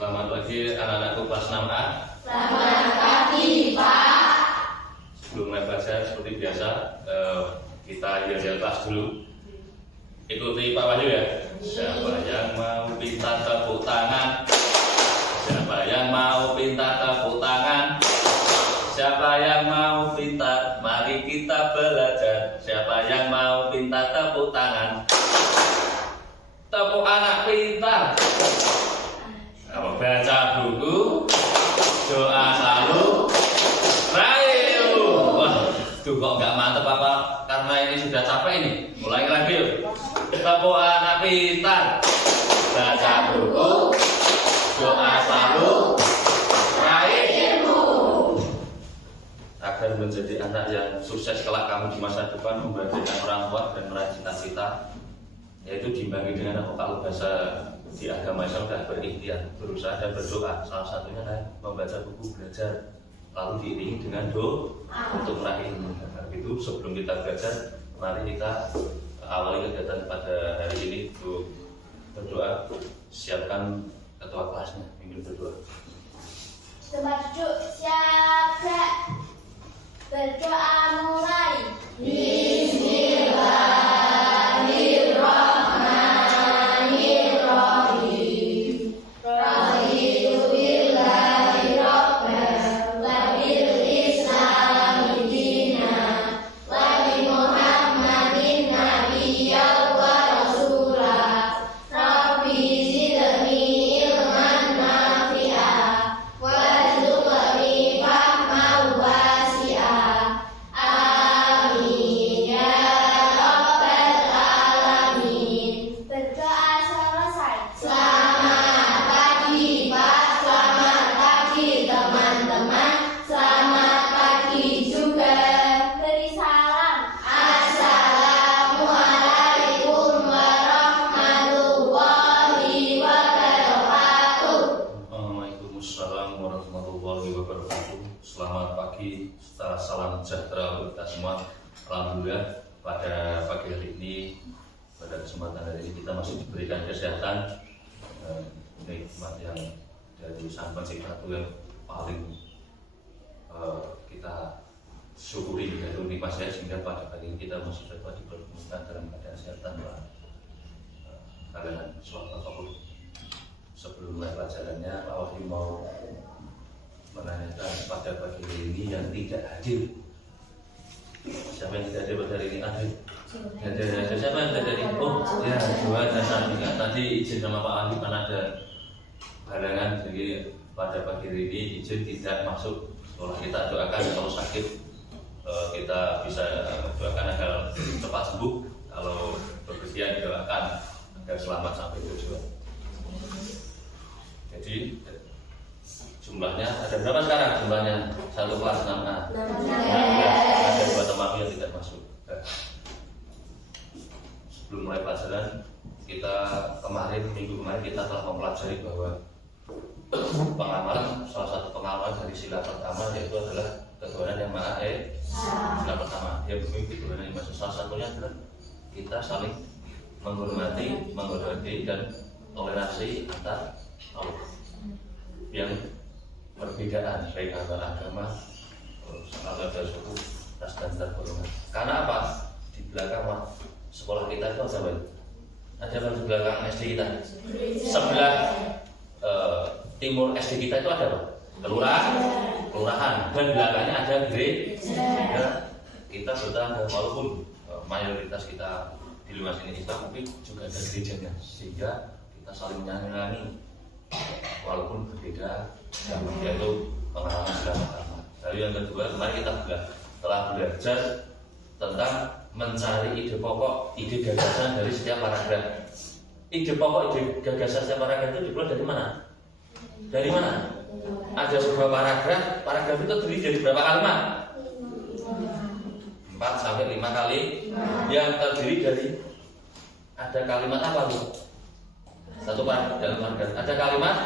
Selamat pagi anak-anakku kelas 6A. Selamat pagi, Pak. Sebelum mulai belajar seperti biasa, kita yel-yel kelas dulu. Ikuti Pak Wahyu ya. Siapa yang mau minta tepuk tangan? Siapa yang mau minta tepuk tangan? Siapa yang mau pintar? Mari kita belajar. Siapa yang mau minta tepuk tangan? Tepuk anak pintar. Baca buku, doa selalu, rayu. Wah, tuh kok nggak mantep apa? Karena ini sudah capek ini. Mulai lagi yuk. Tepuk anak pintar, baca buku, doa selalu, rayu. Agar menjadi anak yang sukses kelak kamu di masa depan, membahagiakan orang tua dan meraih cita-cita, yaitu diimbangi dengan apa? Kalau bahasa di agama Islam sudah berikhtiar, berusaha dan berdoa. Salah satunya kan membaca buku, belajar, lalu diiringi dengan doa untuk meraih ilmu. Itu sebelum kita belajar, mari kita awali kegiatan pada hari ini untuk berdoa. Siapkan ketua kelasnya, ingin berdoa. Tempat duduk siap, Kak. Berdoa mulai. Selamat pagi, salam sejahtera untuk kita semua. Alhamdulillah pada pagi hari ini, pada kesempatan hari ini kita masih diberikan kesehatan, nikmat yang dari Sang Pencipta yang paling kita syukuri, yaitu nikmat saya, sehingga pada pagi ini kita masih dapat dipertemukan dalam keadaan sehat tanpa halangan suatu apapun. Sebelum mulai pelajarannya, Pak Wahyu mau menanyakan pada pagi ini yang tidak hadir. Siapa yang tidak hadir pada hari ini? Hadir. Siapa yang tidak hadir? Oh ya, Johan dan Sandika. Tadi izin sama Pak Wahyu karena ada halangan, jadi pada pagi hari ini izin tidak masuk sekolah. Kita doakan kalau sakit kita bisa doakan agar cepat sembuh. Kalau bepergian doakan agar selamat sampai tujuan. Jadi jumlahnya ada berapa sekarang? Jumlahnya satu kelas 6A. Ada 2 teman yang tidak masuk. Sebelum mulai pelajaran, kita minggu kemarin kita telah mempelajari bahwa pengamalan, salah satu pengamalan dari sila pertama yaitu adalah ketuhanan yang Maha Esa. Sila pertama yang bermimpi ketuhanan yang Maha Esa. Salah satunya adalah kita saling menghormati, menghargai dan toleransi antar yang perbedaan baik antar agama, antar suku, ras dan golongan. Karena apa? Di belakang sekolah kita itu ada apa? Ada apa di belakang SD kita? Sebelah timur SD kita itu ada apa? Kelurahan. Dan belakangnya ada gereja. Kita bertahan walaupun mayoritas kita di luar sini Islam, tapi juga ada gerejanya, sehingga kita saling menyayangi walaupun berbeda, yaitu pengalaman selama pertama. Lalu yang kedua, kemarin kita telah belajar tentang mencari ide pokok, ide gagasan dari setiap paragraf. Ide pokok, ide gagasan setiap paragraf itu diperoleh dari mana? Dari mana? Ada sebuah paragraf itu terdiri dari berapa kalimat? 4 sampai 5 kali. Yang terdiri dari ada kalimat apa Bu? Satu dalam paragraf ada kalimat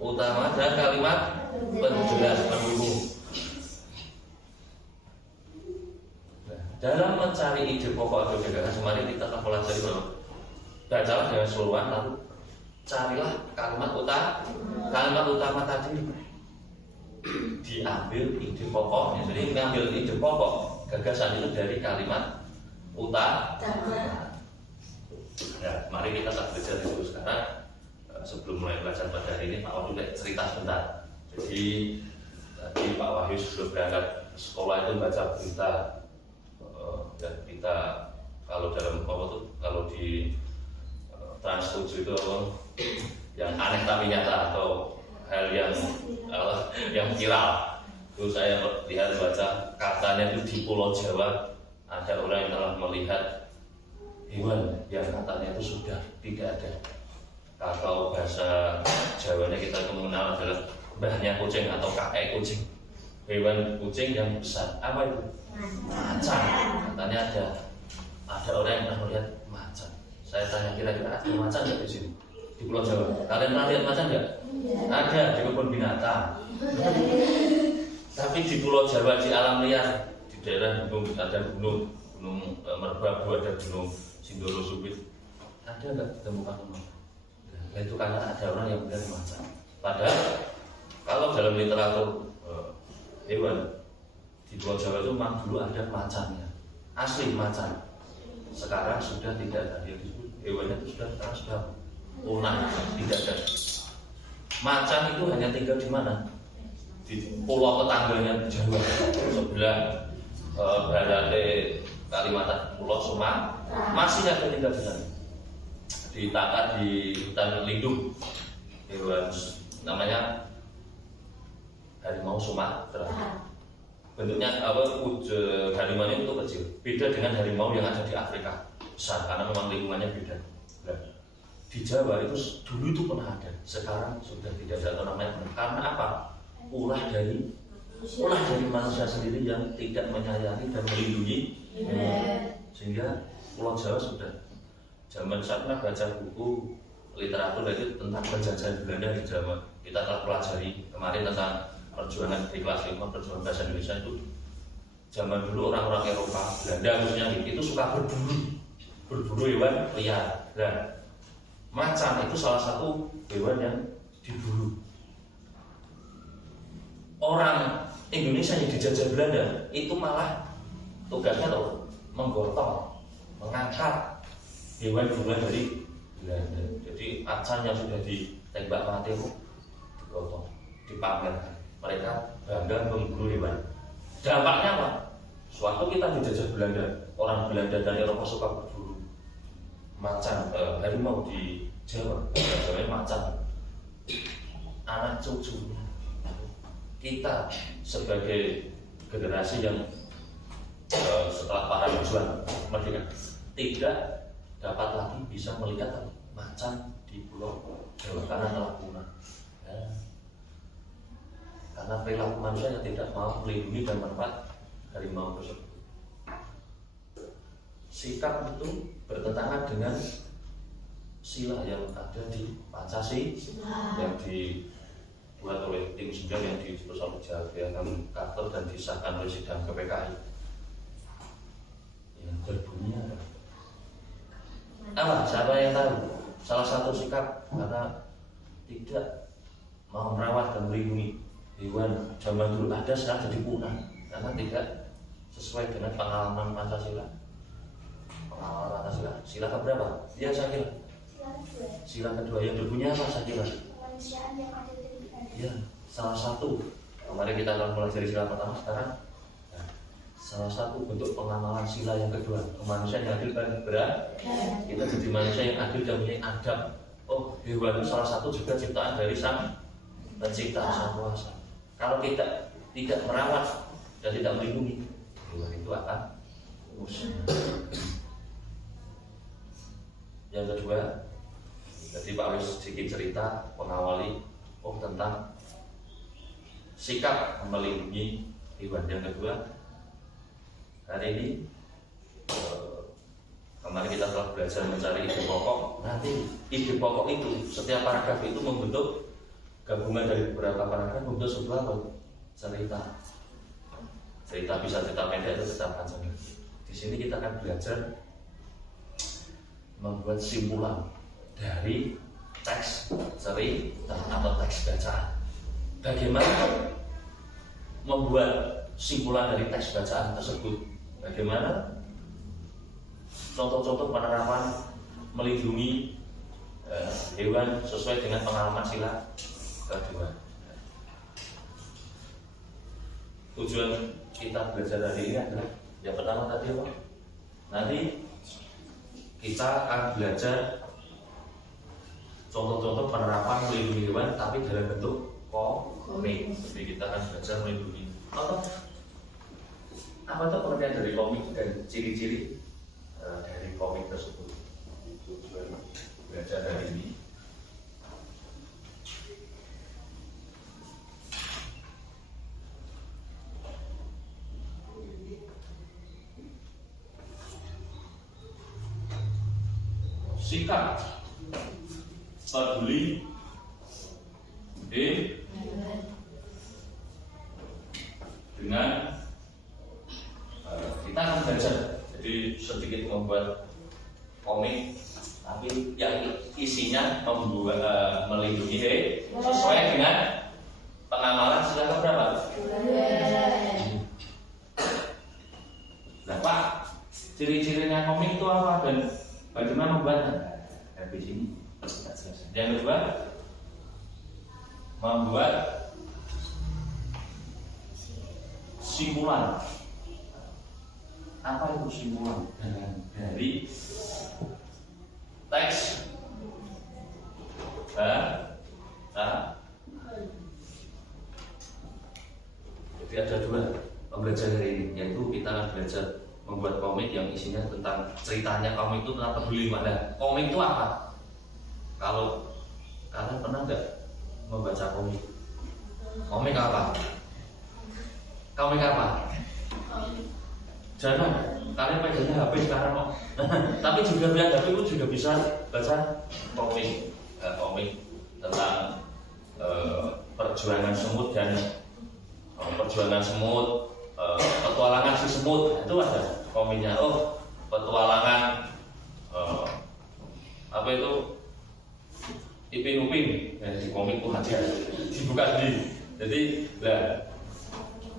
utama dan kalimat penjelas pendukung. Nah, dalam mencari ide pokok atau gagasan, mari kita akan pelajari bahwa bacalah dengan keseluruhan, lalu carilah kalimat utama tadi, diambil ide pokoknya. Jadi ngambil ide pokok gagasan itu dari kalimat utama. Nah, mari kita belajar dulu sekarang. Sebelum mulai belajar pada hari ini, Pak Wahyu cerita sebentar. Jadi tadi Pak Wahyu sebelum berangkat sekolah itu baca berita, dan kita kalau dalam kalau di Trans 7 itu yang aneh tapi nyata atau hal yang viral. Itu saya lihat baca katanya itu di Pulau Jawa ada orang yang telah melihat hewan yang katanya itu sudah tidak ada. Kalau bahasa Jawanya kita mengenal adalah mbahnya kucing atau kakek kucing. Hewan kucing yang besar. Apa itu? Macan. Katanya ada orang yang pernah melihat macan. Saya tanya, kira-kira ada macan nggak di sini? Di Pulau Jawa. Kalian pernah lihat macan nggak? Ada di kebun binatang. Tapi di Pulau Jawa, di alam liar, di daerah gunung, ada gunung Merbabu, ada gunung Sindoro Subit, ada nggak ditemukan macan? Nah, itu karena ada orang yang melihat macan. Padahal kalau dalam literatur hewan di Pulau Jawa itu memang dulu ada macannya, asli macan. Sekarang sudah tidak ada, hewannya itu sudah punah, tidak ada. Macan itu hanya tinggal di mana? Di pulau tetangganya Jawa, sebelah barat Kalimantan, Pulau Sumatera, masih ada tinggal di sana. Ditangkap di hutan lindung hewan namanya harimau Sumatera. Bentuknya harimau itu kecil, beda dengan harimau yang ada di Afrika besar karena memang lingkungannya beda. Nah, di Jawa itu dulu itu pernah ada, sekarang sudah tidak ada namanya. Karena apa? Ulah dari manusia sendiri yang tidak menyayangi dan melindungi, sehingga Pulau Jawa sudah. Zaman saya pernah baca buku literatur itu tentang penjajahan Belanda di Jawa. Kita telah pelajari kemarin tentang perjuangan di kelas 5 perjuangan bahasa Indonesia itu. Zaman dulu orang-orang Eropa, Belanda khususnya itu suka berburu hewan liar. Dan macan itu salah satu hewan yang diburu. Orang Indonesia yang dijajah Belanda itu malah tugasnya menggotong, mengangkat hewan buruan dari Belanda. Jadi macan yang sudah ditembak mati itu digotong, dipamerkan. Mereka bangga memburu hewan. Dampaknya apa? Suatu kita dijajah Belanda, orang Belanda dan Eropa suka berburu macan, harimau di Jawa, Jawa macan. Anak cucunya kita sebagai generasi yang setelah para pejuang merdeka tidak dapat lagi bisa melihat macan di Pulau Jawa karena telah punah. Ya. Karena perilaku manusia yang tidak mau melindungi dan merawat harimau tersebut. Sikap itu bertentangan dengan sila yang ada di Pancasila yang dibuat oleh tim 9 yang ditulis oleh Javian Carter dan disahkan oleh sidang PPKI. Yang berbunyi apa? Siapa yang tahu? Salah satu sikap karena tidak mau merawat dan melindungi hewan zaman dulu ada, sekarang jadi punah karena tidak sesuai dengan pengalaman Pancasila. Pengalaman Pancasila, sila keberapa? Ya saya kira sila kedua yang berbunyi apa saya kira? Kemanusiaan yang ada di ya, salah satu. Kemarin kita akan mulai dari sila pertama, sekarang salah satu bentuk pengamalan sila yang kedua, kemanusiaan yang adil dan berat. Kita jadi manusia yang adil dan punya adab. Oh, hewan itu salah satu juga ciptaan dari Sang Pencipta, Sang Kuasa. Kalau kita tidak merawat dan tidak melindungi, hewan itu akan musnah. Yang kedua, jadi Pak Wis sedikit cerita mengawali tentang sikap melindungi hewan. Yang kedua, hari ini kemarin kita telah belajar mencari ide pokok. Nanti ide pokok itu setiap paragraf itu membentuk gabungan dari beberapa paragraf membentuk sebuah cerita. Cerita bisa cerita pendek atau cerita panjang. Di sini kita akan belajar membuat simpulan dari teks cerita atau teks bacaan. Bagaimana membuat simpulan dari teks bacaan tersebut? Bagaimana contoh-contoh penerapan melindungi hewan sesuai dengan pengalaman sila kedua. Tujuan kita belajar hari ini adalah yang pertama tadi apa? Nanti kita akan belajar contoh-contoh penerapan melindungi hewan tapi dalam bentuk komik. Jadi kita akan belajar melindungi apa itu pengertian dari komik dan ciri-ciri dari komik tersebut. Tujuan belajar hari ini. Sikap peduli dengan kita akan belajar jadi sedikit membuat komik tapi yang isinya melindungi sesuai dengan pengamalan sila berapa? Nah Pak, ciri-cirinya komik itu apa dan bagaimana membuatnya? Habis ini. Yang kedua, membuat simpulan. Apa itu simpulan? Dari teks baca. Jadi ada dua pembelajaran hari ini, yaitu kita akan belajar membuat komik yang isinya tentang ceritanya komik itu tentang peduli mana. Komik itu apa? Kalau kalian pernah nggak membaca komik? Komik apa? Komik apa? Jangan kalian pegangnya HP sekarang kok. Tapi juga bilang HP itu juga bisa baca komik. Komik tentang perjuangan semut dan petualangan si semut itu ada komiknya. Petualangan apa itu Ipin Upin di komik itu ada dibuka sendiri. Jadi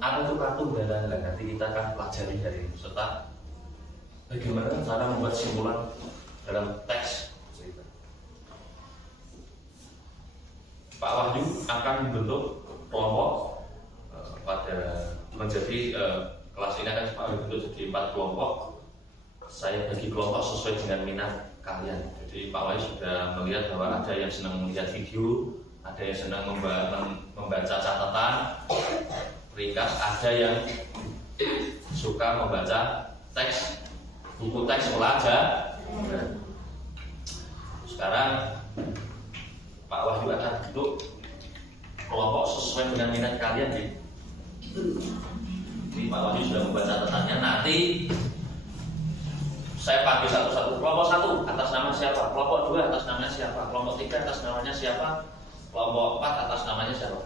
apa itu kartun dan lain-lain nanti kita akan pelajari dari ini serta bagaimana cara membuat simpulan dalam teks cerita. Pak Wahyu akan membentuk kelompok pada menjadi kelas ini akan Pak Wahyu bentuk jadi 4 kelompok. Saya bagi kelompok sesuai dengan minat kalian. Jadi Pak Wahyu sudah melihat bahwa ada yang senang melihat video, ada yang senang membaca catatan ringkas, ada yang suka membaca teks, buku teks pelajaran. Sekarang Pak Wahyu akan bentuk kelompok sesuai dengan minat kalian. Jadi Pak Wahyu sudah membaca catatannya. Nanti saya panggil satu-satu. Kelompok 1 atas nama siapa? Kelompok 2 atas namanya siapa? Kelompok 3 atas namanya siapa? Kelompok 4 atas namanya siapa?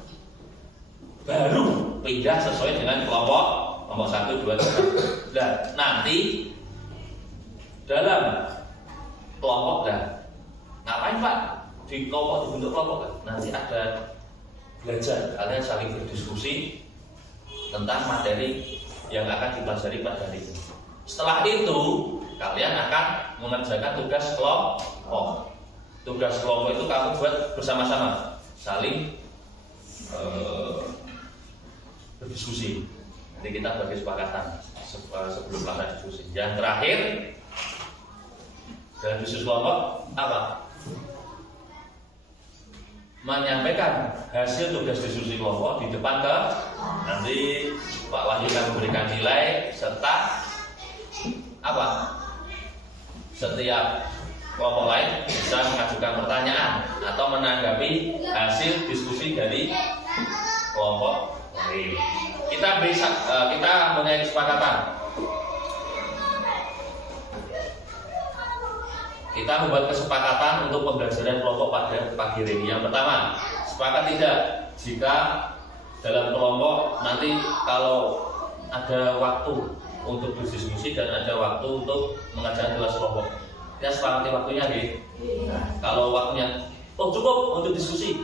Baru pindah sesuai dengan kelompok 1, 2, 3. Nah, nanti dalam kelompok ngapain Pak? Di kelompok dibentuk kelompok kan? Nanti ada belajar, kalian saling berdiskusi tentang materi yang akan dipelajari pada hari ini. Setelah itu kalian akan mengerjakan tugas kelompok. Tugas kelompok itu kamu buat bersama-sama, saling berdiskusi. Nanti kita bagi kesepakatan sebelum melakukan diskusi. Yang terakhir dalam diskusi kelompok apa? Menyampaikan hasil tugas diskusi kelompok di depan ke nanti Pak Wahyu akan memberikan nilai serta apa? Setiap kelompok lain bisa mengajukan pertanyaan atau menanggapi hasil diskusi dari kelompok lain. Kita mempunyai kesepakatan. kita membuat kesepakatan untuk pembelajaran kelompok pada pagi hari ini. Yang pertama, sepakat tidak jika dalam kelompok nanti kalau ada waktu untuk berdiskusi dan ada waktu untuk mengajarkan kelas kelompok, kita sepakati waktunya gitu. Nah, kalau waktunya cukup untuk diskusi,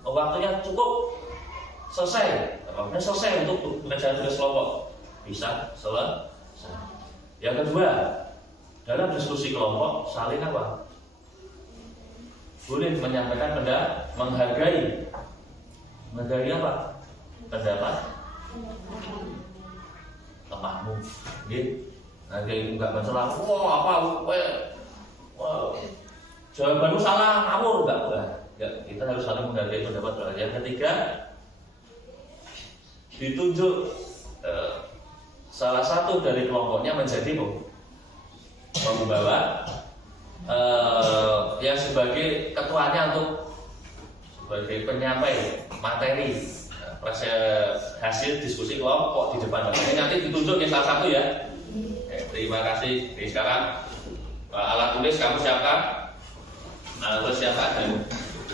waktunya cukup selesai, waktunya selesai untuk mengajarkan tugas kelompok, bisa selesai. Yang kedua, dalam diskusi kelompok saling apa? Boleh menyampaikan pendapat, menghargai apa? Pendapat temanmu, gitu. Nanti enggak masalah. Jawabanmu salah, ngawur enggak? Kita harus saling menghargai pendapat. Yang ketiga, ditunjuk salah satu dari kelompoknya menjadi membawa yang sebagai ketuanya untuk sebagai penyampai materi hasil diskusi kelompok di depan. Ini nanti ditunjuk salah satu ya. Terima kasih. Jadi sekarang alat tulis kamu siapkan, dan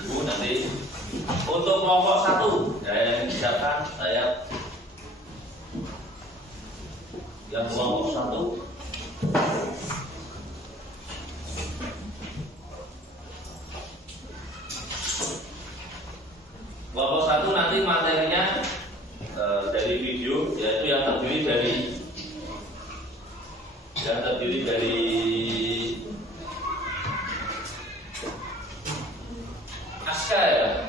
ibu nanti untuk kelompok 1 yang siapkan saya yang kelompok 1. Kelompok 1 nanti materinya dari video, yaitu yang terdiri dari naskah ya,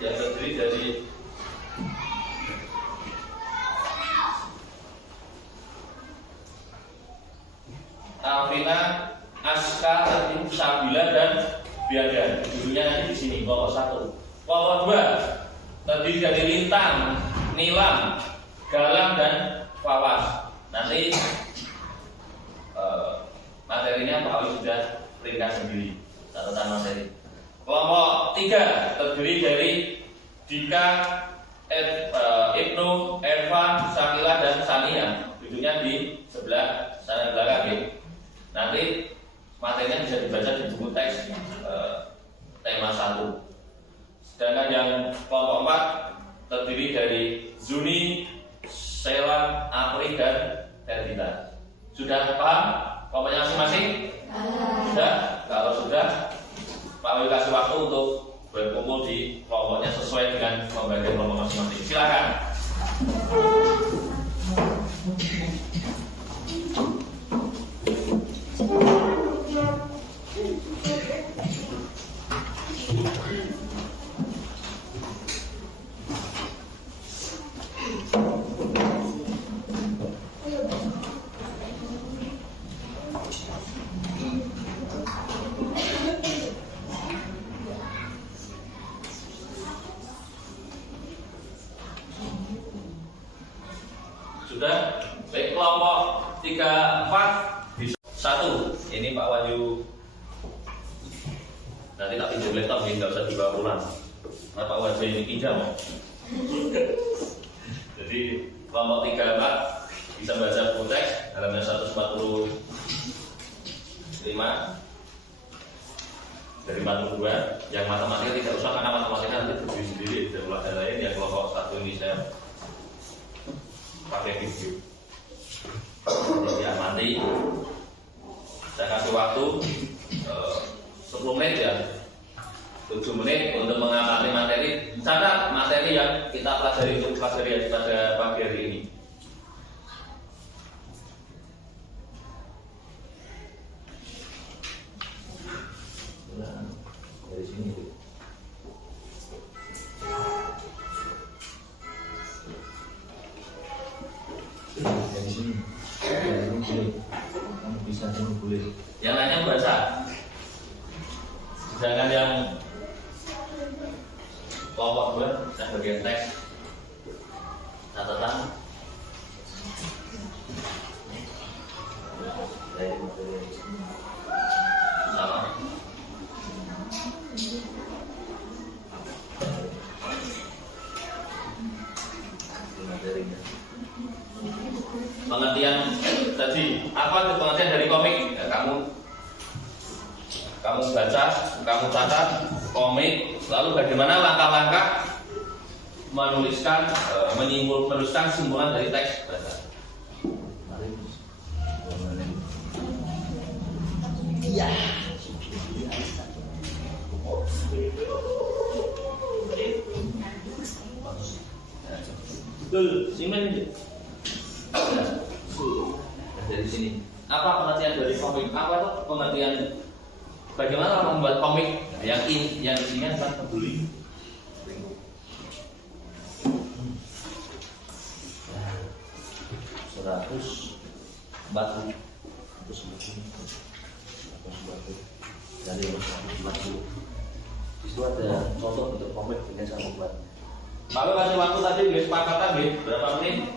yang terdiri dari Alvina, Aska, Sabila dan Biada. Judulnya nanti di sini kelompok 1. Kelompok 2 terdiri dari Lintang, Nilam, Galang dan Fawas. Nanti materinya Pak Awi sudah ringkas sendiri catatan materi. Kelompok 3 terdiri dari Dika, Ibnu, Ervan, Sakila dan Sania. Duduknya di sebelah sana belakang ya. Nanti materinya bisa dibaca di buku teks tema 1. Sedangkan yang kelompok 4 terdiri dari Zuni, Sela, Apri dan Tervita. Sudah paham kelompoknya masing-masing? Sudah? Kalau sudah, Pak Wil kasih waktu untuk berkumpul di kelompoknya sesuai dengan pembagian kelompok masing-masing. Silakan. Sudah? Baik, kelompok 3, 4 bisa 1. Ini Pak Wahyu. Nanti tak pinjam laptop ini, nggak usah dibawa pulang. Nah, Pak Wahyu ini pinjam. Jadi kelompok 3, 4 bisa baca buku teks halaman 145 dari 42. Yang matematika tidak usah karena matematika nanti berdiri sendiri. Dan pelajaran lain yang kelompok 1 ini saya pakai video. Jadi amati. Saya kasih waktu 10 menit ya, 7 menit untuk mengamati materi. Catat materi yang kita pelajari untuk pelajari pada pagi hari ini. Nah, dari sini. Dari sini. Kamu bisa boleh. Yang lainnya baca. Sedangkan yang kelompok 2 dan bagian teks catatan sama. Pengertian tadi apa itu pengertian dari komik? Ya, kamu baca, kamu catat komik, lalu bagaimana langkah-langkah menuliskan, menuliskan simpulan dari teks baca. Iya. Betul, simen ini. Dari sini. Apa pengertian dari komik? Apa itu pengertian? Bagaimana membuat komik yang isinya tentang peduli? 140 dari 140. Itu ada contoh untuk komik dengan saya buat. Kalau kasih waktu tadi di kesepakatan berapa menit?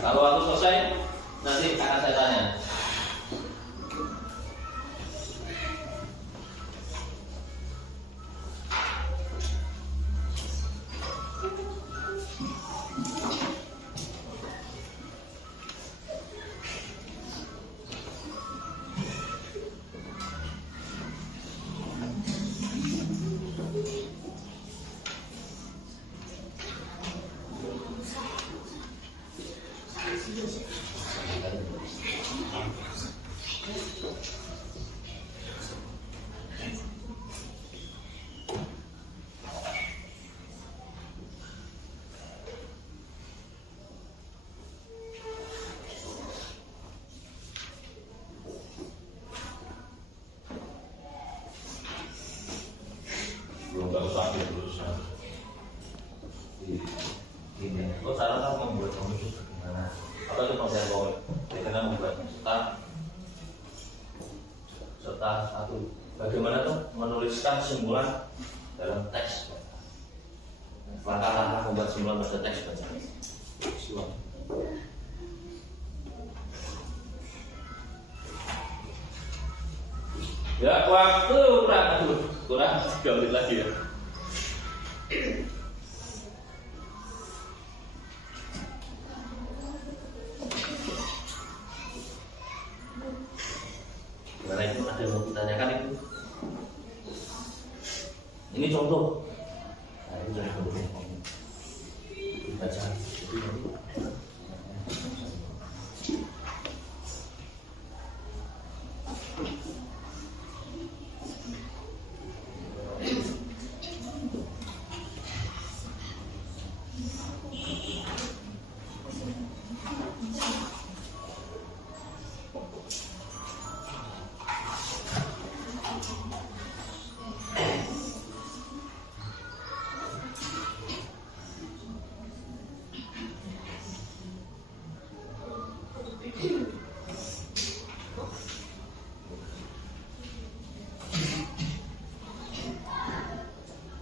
Kalau waktu selesai nanti akan saya tanya. Belum usah terus. Ini. Oh, cara kamu membuat komik itu bagaimana? Apa itu pengertian komik? Bagaimana membuatnya? Serta satu, bagaimana tuh menuliskan simpulan dalam teks? Langkah-langkah membuat simpulan pada teks baca. Silakan. Ya, waktu kurang 3 menit lagi ya. Gimana itu? Ada yang mau ditanyakan itu? Ini contoh. Nah, itu dari contohnya. Baca.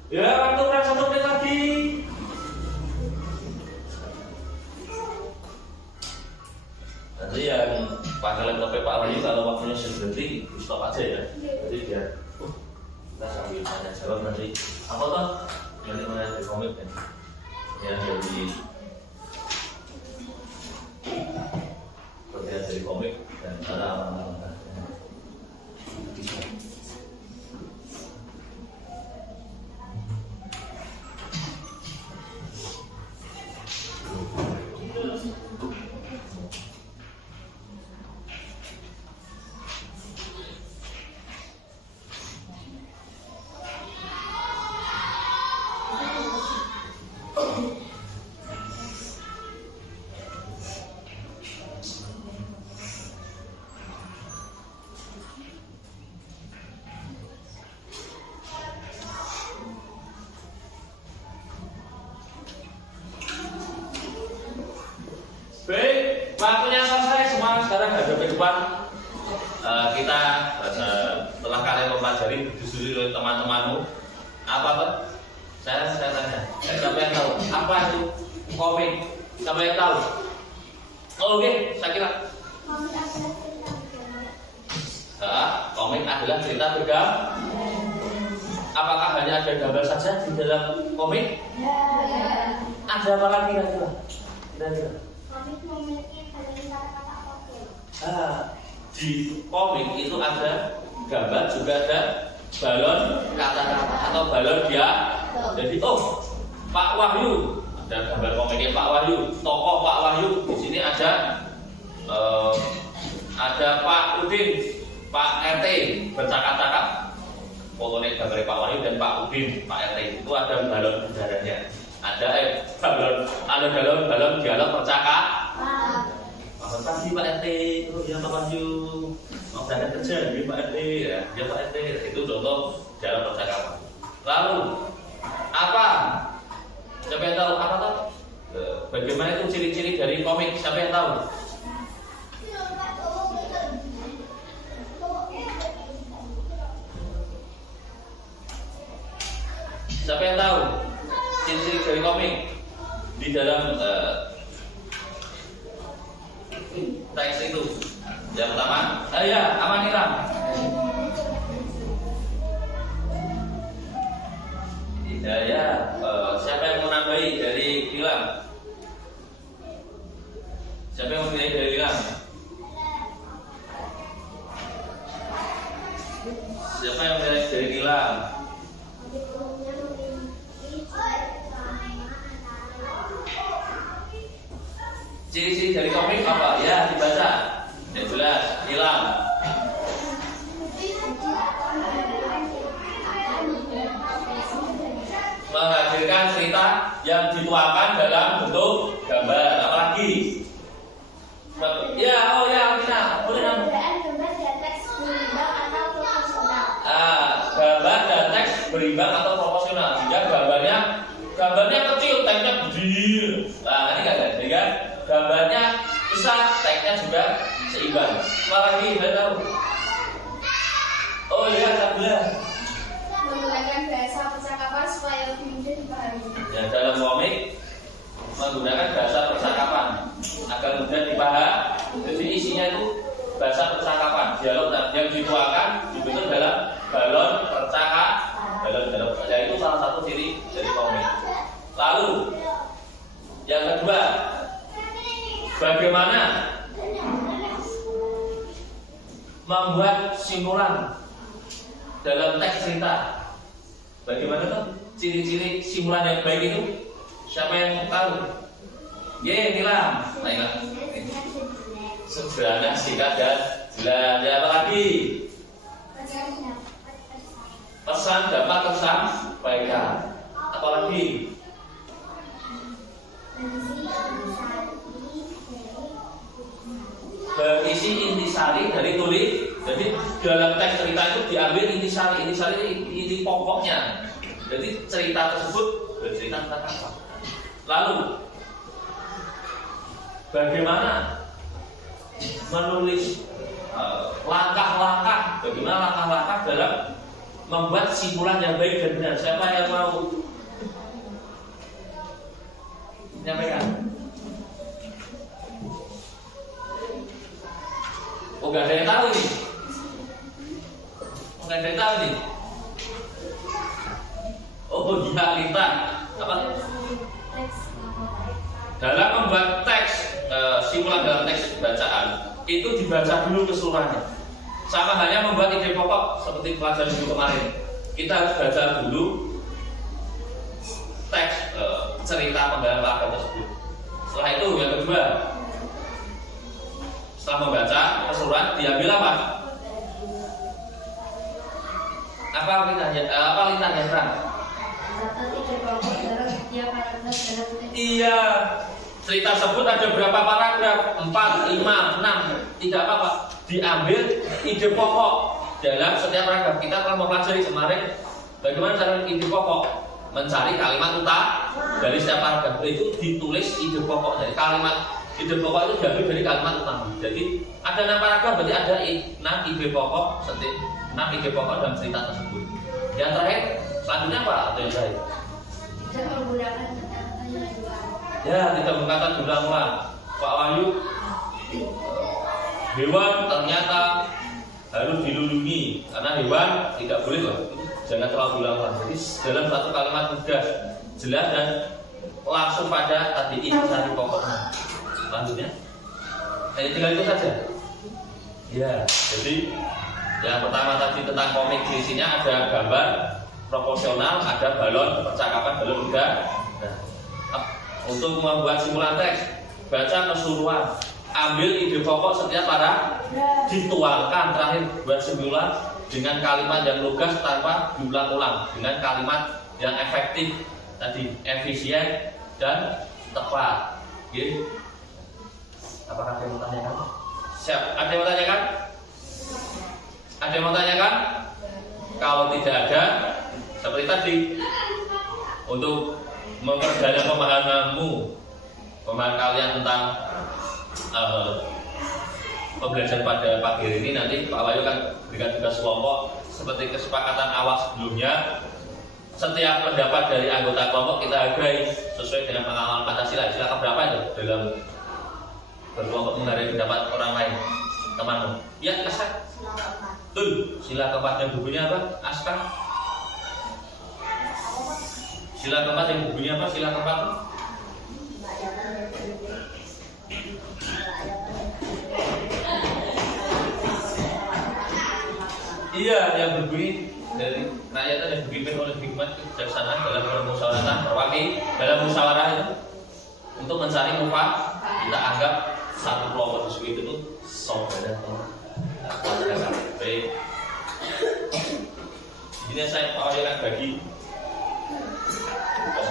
Ya, waktu kurang 1 menit lagi. Nanti yang pakai laptop Pak Wahyu kalau waktunya sudah berhenti, stop aja ya. Jadi biar kita sambil tanya jawab nanti. Apa toh? Nanti mana dari komik kan? Ya dari komik dan cara amal-amal. Baik, waktunya selesai semua. Sekarang ada ke depan. Kita setelah kalian mempelajari disuruh oleh teman-temanmu apa tuh? Saya tanya. Siapa yang tahu? Apa itu komik? Siapa yang tahu? Oh, oke, saya kira. Komik adalah cerita bergambar. Apakah hanya ada gambar saja di dalam komik? Ada apa lagi kira-kira? Kira-kira. Komik memiliki banyak kata-kata oke. Di komik itu ada gambar, juga ada balon kata-kata atau balon dia. Jadi Pak Wahyu, ada gambar komiknya Pak Wahyu, tokoh Pak Wahyu. Di sini ada Pak Udin, Pak RT bercakap-cakap. Fotonya gambar Pak Wahyu dan Pak Udin, Pak RT. Itu ada balon udaranya. Ada balon dialog percakapan. Selamat pagi Pak RT. Oh ya Pak Wahyu. Mau berangkat kerja ya Pak RT. Ya Pak RT. Itu contoh dialog percakapan. Lalu apa? Siapa yang tahu apa tuh? Bagaimana itu ciri-ciri dari komik? Siapa yang tahu? Siapa yang tahu ciri-ciri dari komik di dalam teks itu? Yang pertama, ya Amanira. Tidak ya. Siapa yang mau nambahi dari Gilang? Siapa yang mau nambahi dari Gilang? Siapa yang mau nambahi dari Gilang? Ciri-ciri dari komik apa? Ya, dibaca. Ya jelas, hilang. Menghadirkan cerita yang dituangkan dalam bentuk gambar. Apalagi? Ya, Alvina, boleh nambah. Gambar dan teks berimbang atau proporsional. Gambar dan teks berimbang atau proporsional. Jika gambarnya kecil, teksnya gede. Nah, ini kan? Gambarnya besar, teksnya juga seimbang. Apalagi saya tahu. Oh iya, tabel. Menggunakan bahasa percakapan supaya lebih mudah dipahami. Ya, dalam komik menggunakan bahasa percakapan agar mudah dipahami. Jadi isinya itu bahasa percakapan, dialog yang dituangkan dibentuk dalam balon percakapan. Ya, itu salah satu ciri dari komik. Lalu yang kedua, bagaimana membuat simulan dalam teks cerita? Bagaimana tuh ciri-ciri simulan yang baik itu? Siapa yang tahu? Nilam. Nah, sederhana, singkat dan jelas. Ya, apa lagi? Pesan dapat tersampaikan. Apa lagi? Berisi intisari dari tulis. Jadi dalam teks cerita itu diambil intisari inti pokoknya. Jadi cerita tersebut bercerita tentang apa? Lalu bagaimana menulis langkah-langkah? Bagaimana langkah-langkah dalam membuat simpulan yang baik dan benar? Siapa yang mau menyampaikan? Oh, gak ada yang tahu ini. Gak ada yang tahu ini. Oh, dia Lita. Apa? Dalam membuat teks simulan dalam teks bacaan itu dibaca dulu keseluruhannya. Sama halnya membuat ide pokok seperti pelajaran minggu kemarin. Kita harus baca dulu teks cerita penggalan paragraf tersebut. Setelah itu yang kedua, setelah membaca keseluruhan diambil apa? Apa lintahnya terang? Iya, cerita tersebut ada berapa paragraf? 4, 5, 6. Tidak apa-apa. Diambil ide pokok dalam setiap paragraf. Kita akan mempelajari kemarin bagaimana cara ide pokok, mencari kalimat utama dari setiap paragraf. Itu ditulis ide pokok dari kalimat. Ide pokok itu diambil dari kalimat utama. Jadi ada 6 paragraf, berarti ada 6 ide pokok, 6 ide pokok dalam cerita tersebut. Yang terakhir, selanjutnya apa? Atau yang terakhir? Tidak menggunakan kata-kata yang berulang. Ya, tidak menggunakan berulang-ulang. Pak Wahyu, hewan ternyata harus dilindungi karena hewan tidak boleh loh. Jangan terlalu berulang-ulang. Jadi dalam satu kalimat tegas, jelas dan langsung pada tadi intisari pokoknya. Lanjutnya, tinggal itu saja. Ya, jadi yang pertama tadi tentang komik, di sini ada gambar proporsional, ada balon percakapan, balon juga. Nah, untuk membuat simulan teks, baca keseluruhan, ambil ide pokok setiap para, dituangkan terakhir buat simulan dengan kalimat yang lugas tanpa diulang-ulang, dengan kalimat yang efektif tadi, efisien dan tepat. Oke. Apakah ada yang mau tanyakan? Siap. Ada yang mau tanyakan? Ada yang mau tanyakan? Kalau tidak ada, seperti tadi, untuk memperdalam pemahaman kalian tentang pembelajaran pada pagi hari ini, nanti Pak Wahyu akan berikan tugas kelompok seperti kesepakatan awal sebelumnya. Setiap pendapat dari anggota kelompok kita hargai sesuai dengan pengalaman Pancasila. Silakan berapa itu dalam berkelompok menghargai pendapat orang lain, temanmu? Ya, Aska. Betul. Sila keempat yang bukunya apa? Aska. Sila keempat yang bukunya apa? Sila keempat. Iya, yang berbunyi dari rakyat yang dipimpin oleh hikmat kebijaksanaan dalam permusyawaratan dalam musyawarah itu untuk mencari mufakat. Kita anggap satu kelompok diskusi itu saudara teman. Baik. Ini saya Pak Wahyu akan bagi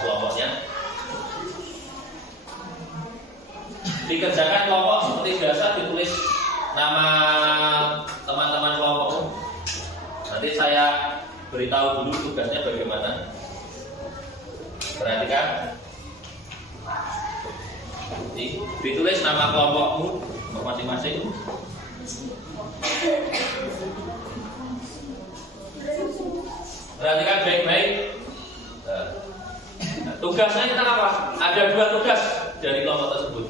kelompoknya. Dikerjakan kelompok seperti biasa, ditulis nama teman-teman kelompok. Nanti saya beritahu dulu tugasnya bagaimana. Perhatikan. Ditulis nama kelompokmu masing-masing. Perhatikan baik-baik. Tugasnya tentang apa? Ada dua tugas dari kelompok tersebut.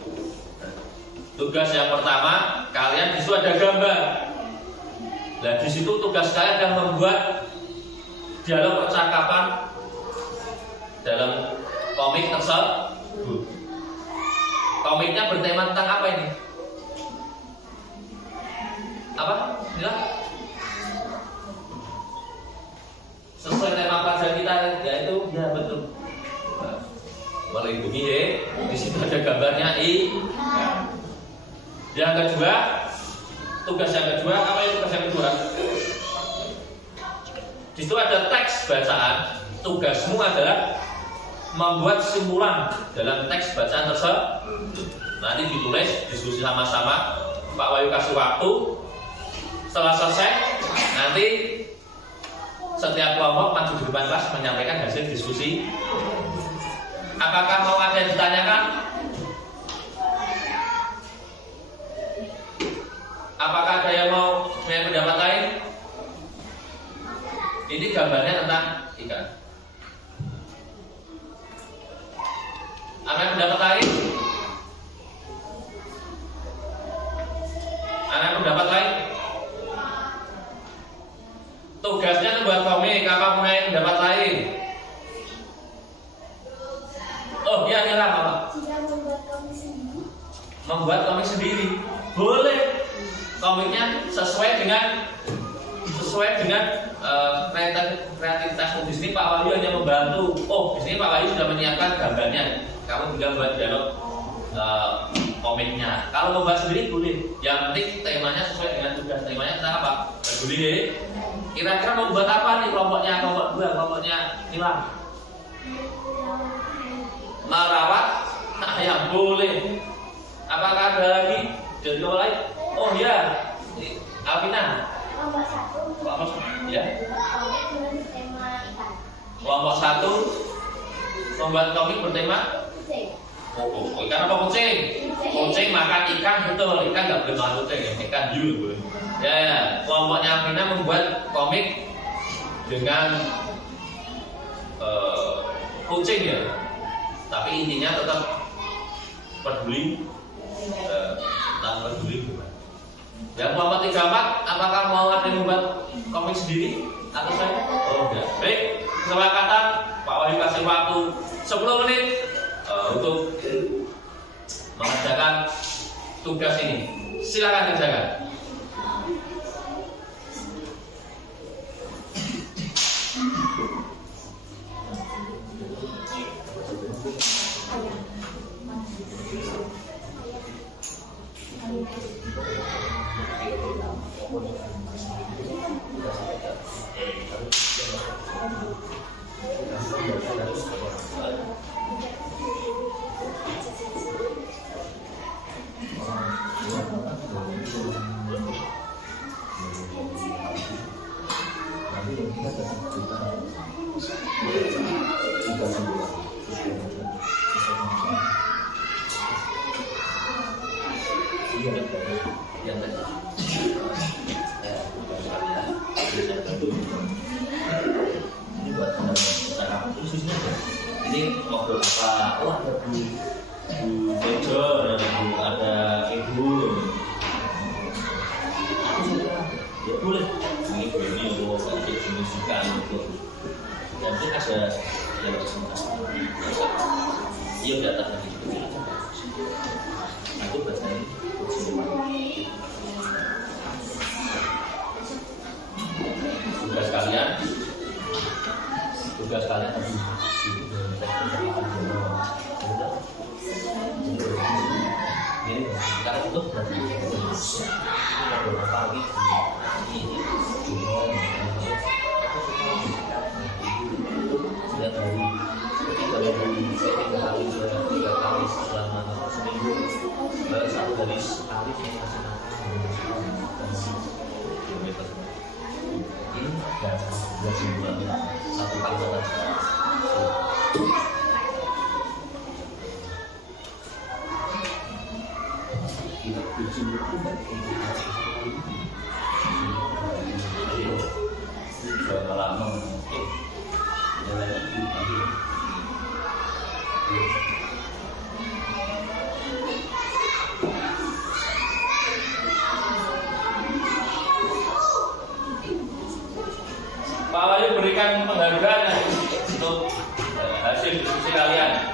Tugas yang pertama, kalian di situ ada gambar. Nah, di situ tugas kalian adalah membuat dialog percakapan dalam komik tersebut. Komiknya bertema tentang apa ini? Apa? Bilang? Sesuai tema pelajaran kita, yaitu ya betul. Melindungi ya. Di situ ada gambarnya Yang kedua, tugas yang kedua, apa itu tugas yang kedua? Di situ ada teks bacaan. Tugasmu adalah membuat simulan dalam teks bacaan tersebut. Nanti ditulis, diskusi sama-sama. Pak Wahyu kasih waktu. Setelah selesai, nanti setiap kelompok maju di depan kelas menyampaikan hasil diskusi. Apakah mau ada yang ditanyakan? Apakah ada yang mau punya pendapat lain? Ini gambarnya tentang ikan. Ada yang pendapat lain? Ada yang pendapat lain? Tugasnya membuat komik. Apa punya pendapat lain? Oh iya, nyerah Bapak. Jika membuat komik sendiri. Membuat komik sendiri. Boleh. Komiknya sesuai dengan kreativitasmu. Di sini Pak Wahyu hanya membantu. Oh, di sini Pak Wahyu sudah menyiapkan gambarnya. Kamu tinggal buat dialog komiknya. Kalau membuat sendiri boleh. Yang penting temanya sesuai dengan tugas. Temanya tentang apa? Boleh deh. Kira-kira mau buat apa nih kelompoknya? Kelompok 2, kelompoknya hilang. Merawat ayam boleh. Apakah ada lagi dari kelompok lain? Oh ya, Alvina. Kelompok 1. Kelompok ya. Komik dengan tema ikan. Kelompok 1 membuat komik bertema Kucing. ikan apa kucing? Kucing makan ikan, betul. Ikan nggak boleh makan kucing, ikan hiu. Ya, kelompoknya Alvina membuat komik dengan kucing ya. Tapi intinya tetap peduli, peduli. Yang kelompok 34, apakah mau ada yang membuat komik sendiri atau saya? Oh enggak. Baik, kesepakatan Pak Wahyu kasih waktu 10 menit untuk mengerjakan tugas ini. Silakan kerjakan. Ini ngobrol apa? Oh, ada Bu Tejo, ada Ibu. Ya boleh. Ini mau dimusikkan untuk. Nanti ada yang presentasi. Iya data tadi. Aku baca ini. Tugas kalian tadi. Ini sekarang untuk berarti beberapa pagi ini sudah dari 3 kali selama seminggu, baru 1 hari sekali saya kasih kilometer ini dan 2 bulan 1 kali tadi. Berapa lama? Pak Wahyu berikan penghargaan untuk hasil diskusi kalian.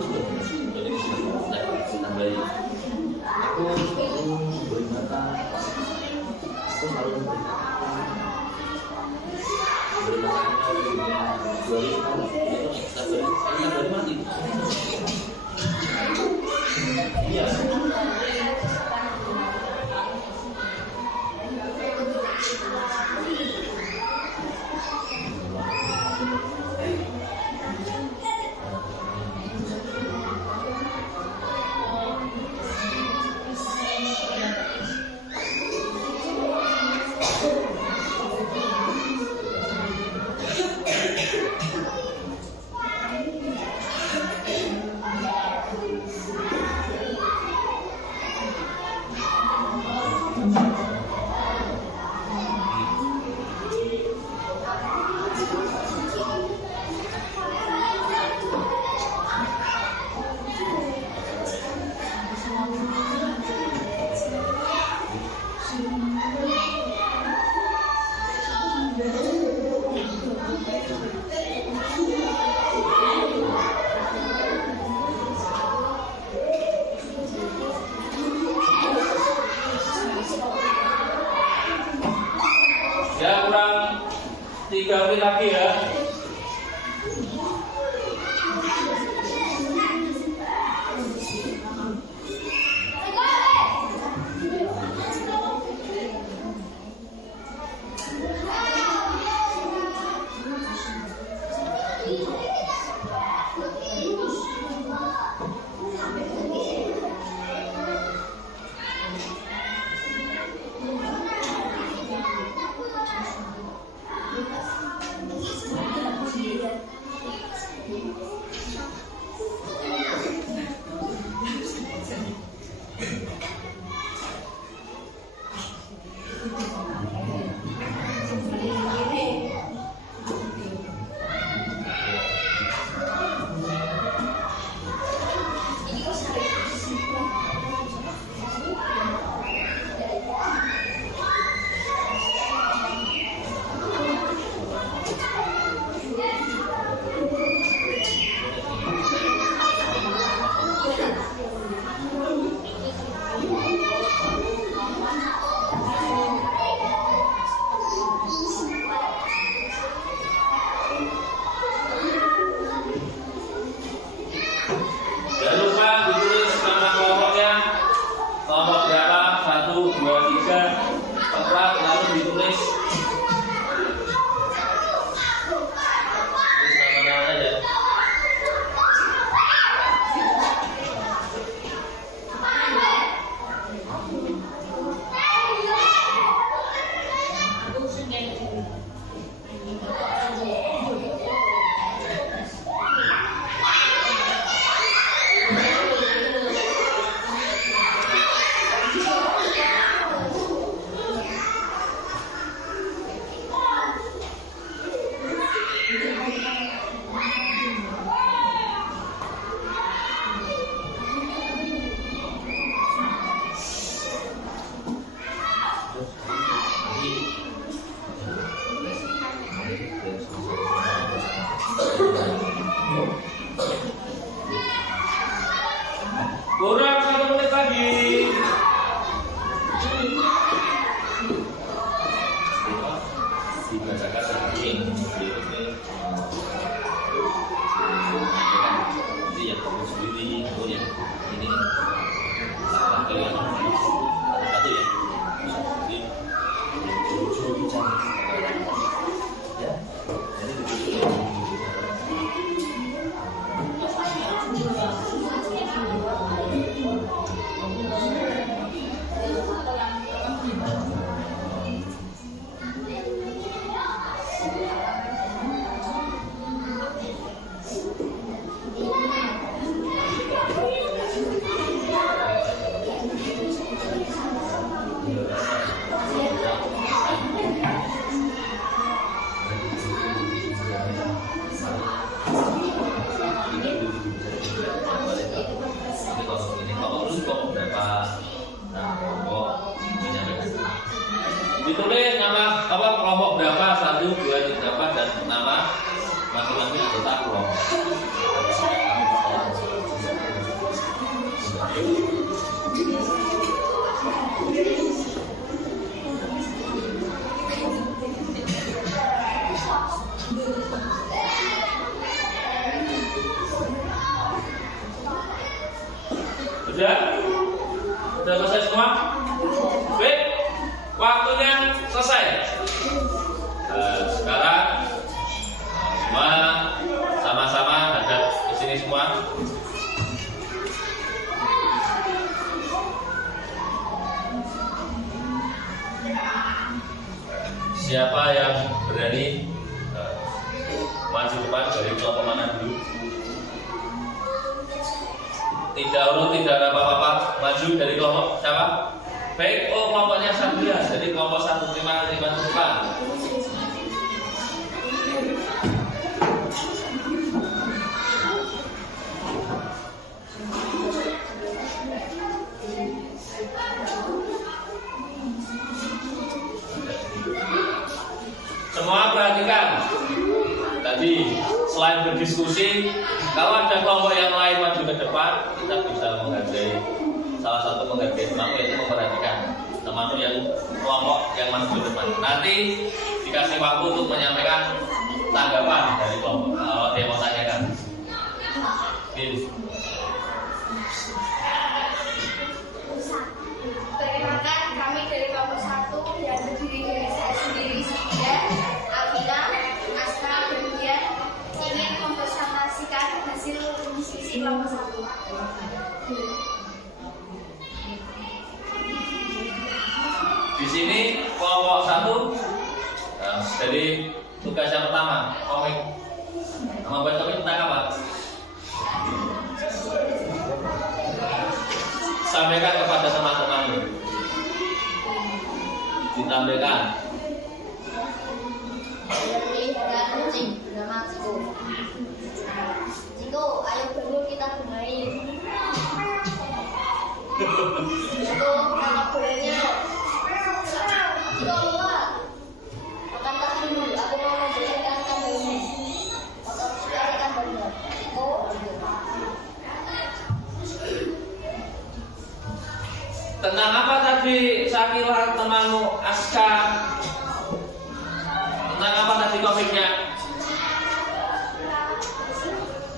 Jadi tambahin. Aku selalu beri makan. Aku selalu beri makan. Beri makan dua tahun. Tambah mati. Iya. Ya kurang 3 menit lagi ya. sama-sama hadap di sini semua. Siapa yang berani maju depan dari kelompok mana dulu? Tidak urut, tidak ada apa-apa. Maju dari kelompok siapa? Baik, oh kelompoknya Sabila. Jadi kelompok 1 terima depan. Semua perhatikan. Tadi selain berdiskusi, kalau ada kelompok yang lain maju ke depan, kita bisa menghargai. Salah satu menghargai temanmu yaitu memperhatikan temanmu yang kelompok yang maju ke depan. Nanti dikasih waktu untuk menyampaikan tanggapan dari kelompok. Kalau dia mau tanyakan. Perkenalkan, kami dari kelompok 1 yang terdiri dari saya sendiri, Sabila, Abina, Asna, dan Dian ingin mempresentasikan hasil diskusi kelompok 1. Di sini kelompok 1 dari tugas yang pertama komik. Membuat komik tentang apa? Sampaikan kepada teman-teman. Ditampilkan. Dan kucing bernama Ciko. Ciko, ayo dulu kita bermain. Ciko, nama bolehnya. Ciko, luar. Makan tak dulu, aku mau menjadikan kamu. Potong sekali kan benar. Ciko, tentang apa tadi Sakila temanmu Aska? Tentang apa tadi komiknya?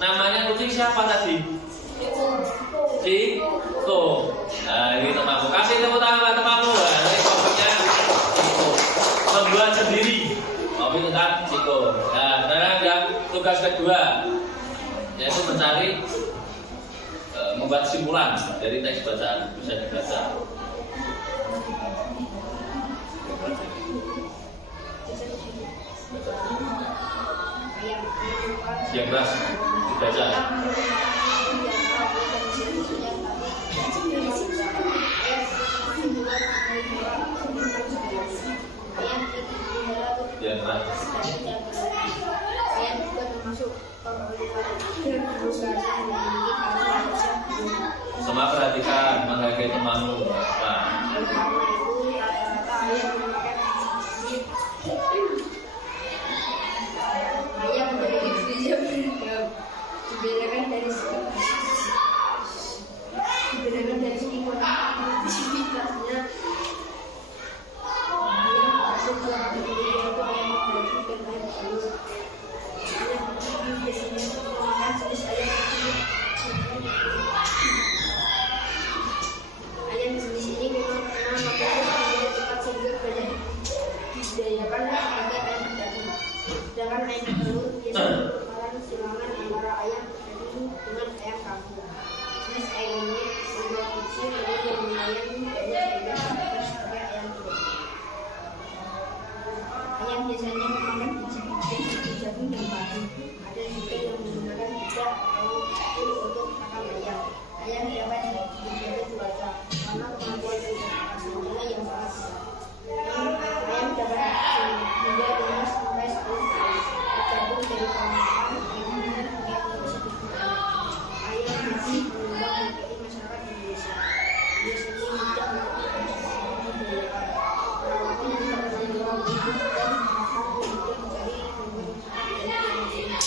Namanya kucing siapa tadi? Ciko. Nah ini temanmu. Kasih tepuk tangan temanmu. Nah, ini komiknya Ciko. Membuat sendiri. Komik tentang Ciko. Nah sekarang yang tugas kedua yaitu mencari membuat simpulan dari teks bacaan, bisa dibaca. Yang keras dibaca. Yang keras. Semua perhatikan, menghargai temanmu. Nah. ayam dari Indonesia dibedakan dari segi aktivitasnya. Ayam masuk ke Indonesia itu ayam berarti dan ayam halus. Ayam ini biasanya menggunakan jenis ayam ayam jenis ini memang karena makanya tidak cepat sehingga banyak dibudidayakan sebagai ayam daging. Sedangkan ayam telur biasanya merupakan silangan antara ayam daging dengan ayam kampung. Jenis ayam ini memproduksi telur yang lumayan banyak sehingga disebut sebagai ayam telur. Ayam biasanya memakan biji jagung dan padi. Ada juga yang menggunakan bidak atau pil untuk makan ayam. Ayam dapat dijaga cuaca karena kemampuan oksigennya yang sangat besar. Ayam dapat hingga 5 sampai 10 kali, tergantung dari kemampuan ayam yang bisa digunakan. Ayam masih berkembang di masyarakat Indonesia. Biasanya tidak melakukan dibudidayakan. Perawatan yang terkenal hidup dan makan untuk mencari pembentukan dari ayam.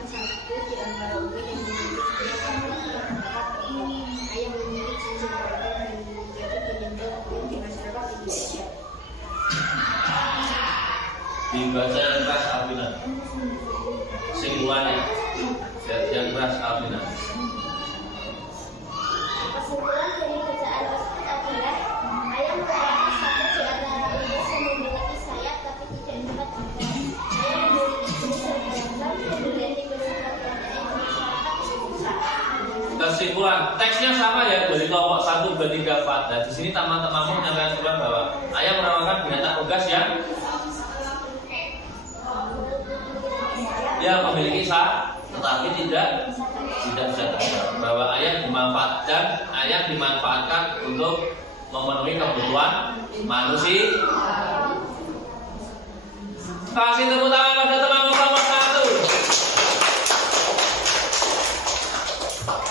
Satu di antara unggas yang memiliki ayam memiliki sisi karakter dan menjadi penyebab di masyarakat Indonesia. Dibaca yang keras Alvina. Simpulannya yang keras Alvina. Kesimpulan dari bacaan kesimpulan. Teksnya sama ya dari kelompok 1, 2, 3, 4. Nah di sini teman-teman menyampaikan kesimpulan bahwa ayah merupakan binatang unggas yang memiliki sah, tetapi tidak bisa terbang. Bahwa ayah dimanfaatkan untuk memenuhi kebutuhan manusia. Kasih tepuk tangan pada teman kelompok 1.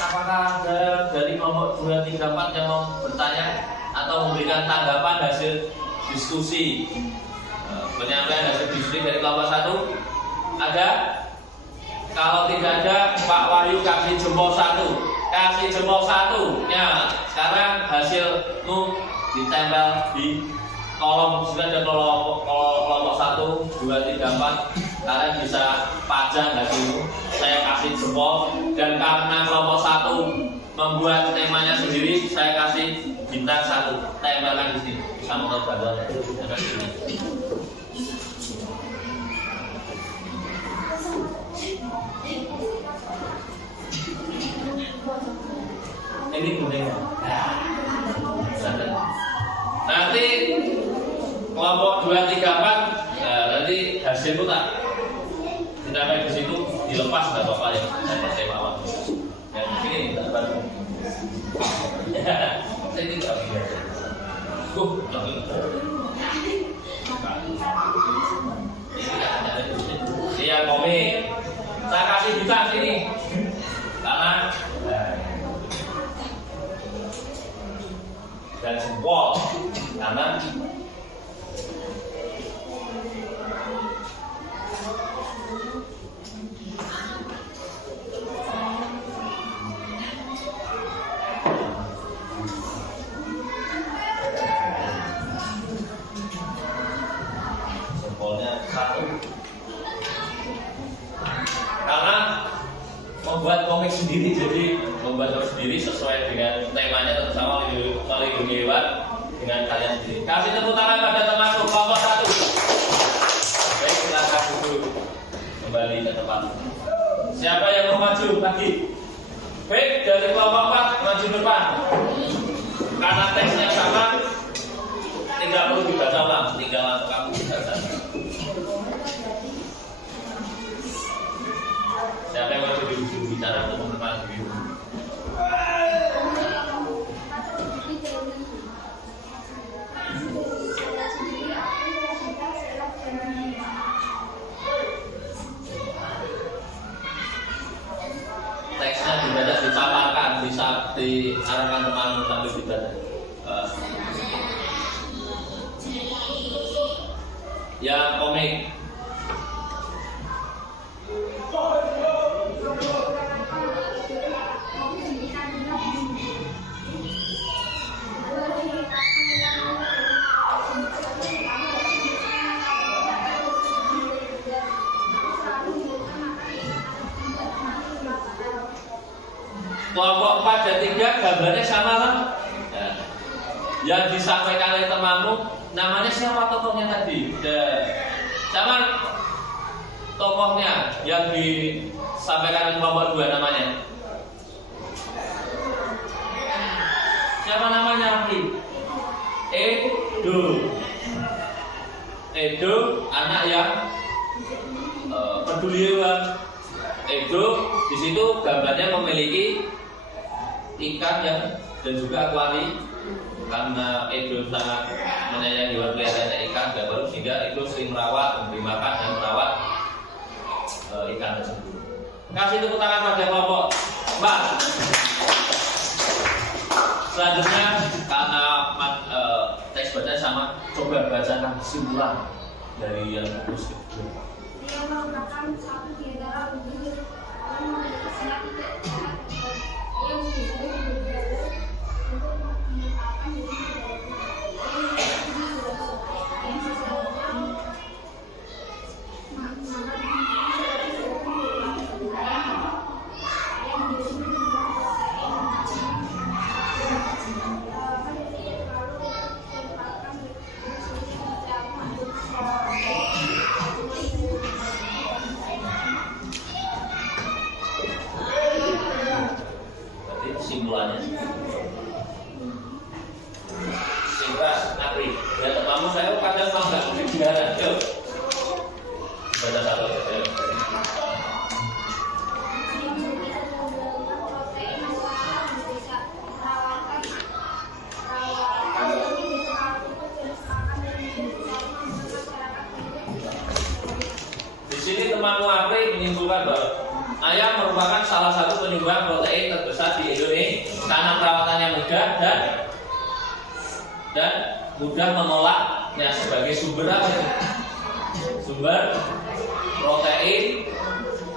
Apakah ada dari kelompok 2, 3, 4 yang mau bertanya atau memberikan tanggapan hasil diskusi? Penyampaian hasil diskusi dari kelompok 1 ada? Kalau tidak ada, Pak Wahyu kasih jempol 1. Kasih jempol 1. Ya, sekarang hasilmu ditempel di kolom. Sudah ada kelompok 1, 2, 3, 4. Kalian bisa pajang hasilmu. Saya kasih jempol. Dan karena kelompok 1 membuat temanya sendiri, saya kasih bintang 1. Tempelkan di sini. Bisa menurut bantuan. Ini kuning. Nanti kelompok 2, 3, 4 nanti hasilmu tak ditambah di situ, dilepas nggak apa-apa ya, seperti mawar. Yang ini tak bantu. Saya ini tak biasa. Iya komik. Saya kasih bintang sini karena dan jempol karena jempolnya 1 karena membuat komik sendiri, jadi membuat komik sendiri sesuai dengan temanya, terutama melindungi hewan dengan kalian sendiri. Kasih tepuk tangan pada temanku kelompok 1. Baik, silakan duduk kembali ke tempat. Siapa yang mau maju lagi? Baik, dari kelompok 4 maju depan. Karena teksnya sama, tidak perlu dibaca ulang, tinggal kamu baca. Siapa yang mau bicara untuk teman dulu? Teksnya dibaca, dicaparkan, bisa diarahkan teman sambil dibaca. Yang komik. Kelompok 4 dan 3 gambarnya sama lah ya. Yang disampaikan oleh temanmu namanya siapa tokohnya tadi? Sama tokohnya yang disampaikan oleh kelompok 2 namanya siapa namanya? Edo, anak yang peduli hewan. Edo di situ gambarnya memiliki ikan dan juga akuari karena Edo sangat menyayangi hewan peliharaannya ikan gambar, sehingga Edo sering merawat, memberi makan dan merawat ikan tersebut. Kasih tepuk tangan pada kelompok 4. Selanjutnya karena teks bacaan sama, coba bacakan kesimpulan dari yang bagus. Dia merupakan satu di antara wujud orang memiliki sangat tidak sehat yang bisa belajar untuk memanfaatkan diri yang sesuatu menyimpulkan bahwa ayam merupakan salah satu penyumbang protein terbesar di Indonesia karena perawatannya mudah dan mudah mengolahnya sebagai sumber apa? Sumber protein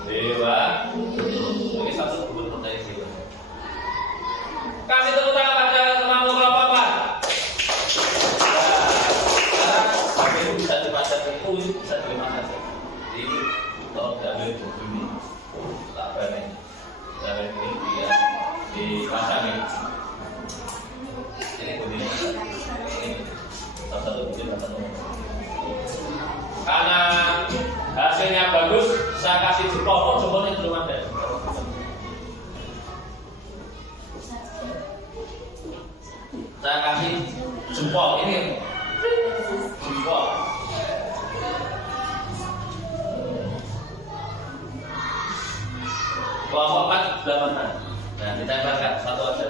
hewan. Ini satu sumber protein hewan. Kasih tepuk tangan pada teman kelompok 4. Ini bisa dibaca bisa dibaca. Ini kalau diambil begini, tak berani. Dari ini dia dipasangin. Ini begini. Ini salah satu begini karena hasilnya bagus, saya kasih jempol. Jempolnya belum ada. Saya kasih jempol ini. Jempol. Kelompok 4 sudah mana? Nah, ditempelkan satu aja.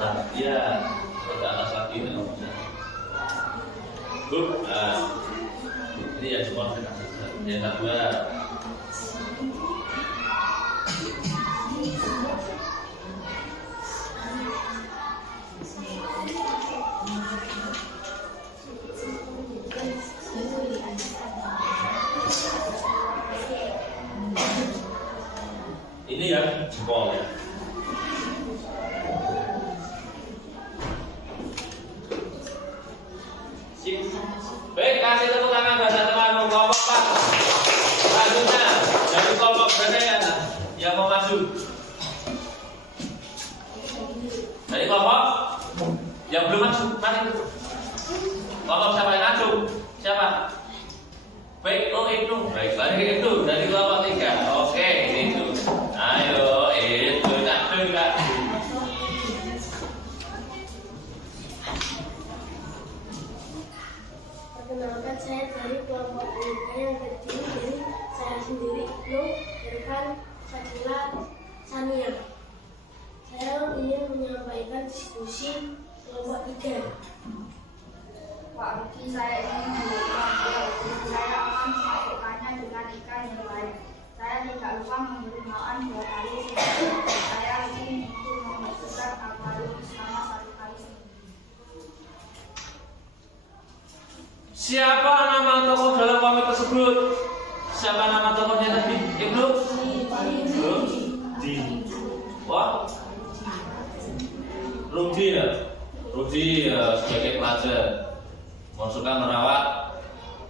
Nah, dia ke atas lagi ini nomornya. Nah, ini ya jempol kita. Yang kedua. Ini ya jempol ya. Baik, kasih tepuk tangan buat teman kelompok 4. Selanjutnya dari kelompok berikutnya yang mau maju. Dari kelompok yang belum maju, mana itu? Kelompok siapa yang maju? Siapa? Baik, Ibnu. Baik, lagi Ibnu dari kelompok 3. Oke, itu. Ayo, itu tak. Perkenalkan, saya dari kelompok 5 yang terdiri dari saya sendiri, Ibnu, Irfan, Sakila, Sania. Saya ingin menyampaikan diskusi kelompok 3. Pak Ruki, saya ingin mengucapkan saya akan memasukkannya dengan ikan yang lain. Saya tidak lupa memberi makan 2 kali sehingga saya ingin untuk membesar akvarium selama 1 kali seminggu. Siapa nama tokoh dalam komik tersebut? Siapa nama tokohnya tadi? Ibnu? Di. Wah. Rudi ya. Rudi sebagai pelajar suka merawat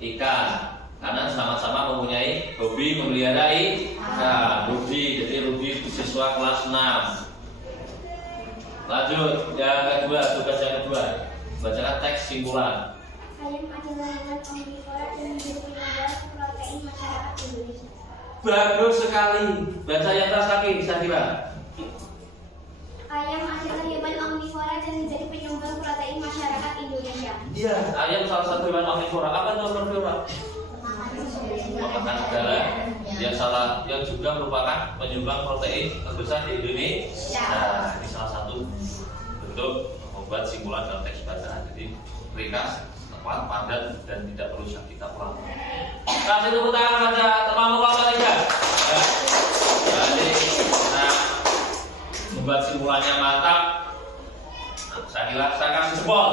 ikan karena sama-sama mempunyai hobi memelihara ikan. Rudi, jadi Rudi siswa kelas 6. Lanjut yang kedua, tugas yang kedua, bacakan teks simpulan. Ayam adalah hewan omnivora dan menjadi penyumbang protein masyarakat Indonesia. Bagus sekali. Baca yang atas lagi, Sakila. Ayam adalah hewan omnivora dan menjadi penyumbang protein masyarakat Indonesia. Iya, ayam salah satu hewan omnivora. Apa itu omnivora? Memakan segala yang juga merupakan penyumbang protein terbesar di Indonesia. Nah, ini salah satu bentuk membuat simpulan dalam teks bacaan. Jadi ringkas, tepat, padat, dan tidak perlu kita ulang. Kasih tepuk tangan pada teman kelompok 3. Jadi, membuat simpulannya mantap. Saya kasih jempol.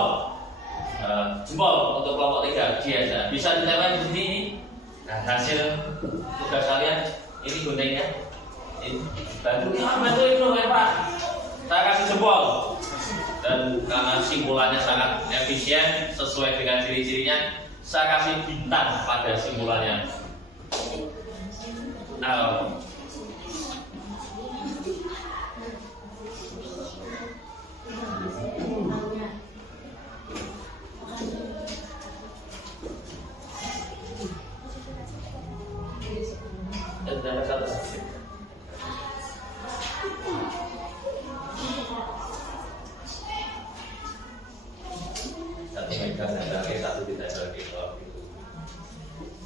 Jempol untuk kelompok 3 biasa. Bisa ditempel di sini. Nah, hasil tugas kalian ini guntingnya. Ini bantu itu ya Pak. Saya kasih jempol. Dan karena simpulannya sangat efisien sesuai dengan ciri-cirinya, saya kasih bintang pada simpulannya. Nah,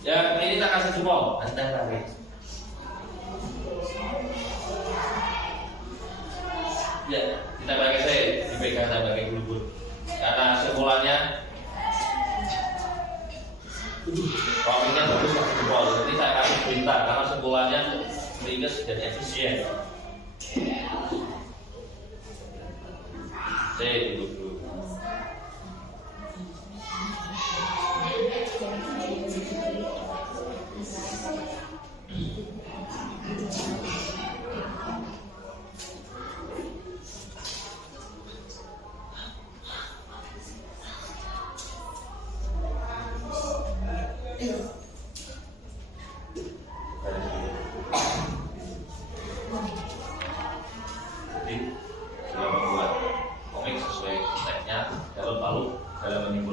ya ini tak kasih jempol, nanti lagi. Ya, kita pakai saya dipegang sama pakai bulu-bulu. Karena simpulannya komiknya bagus kasih jempol. Jadi saya kasih berjuta karena sekolahnya ringkas dan efisien. Duduk.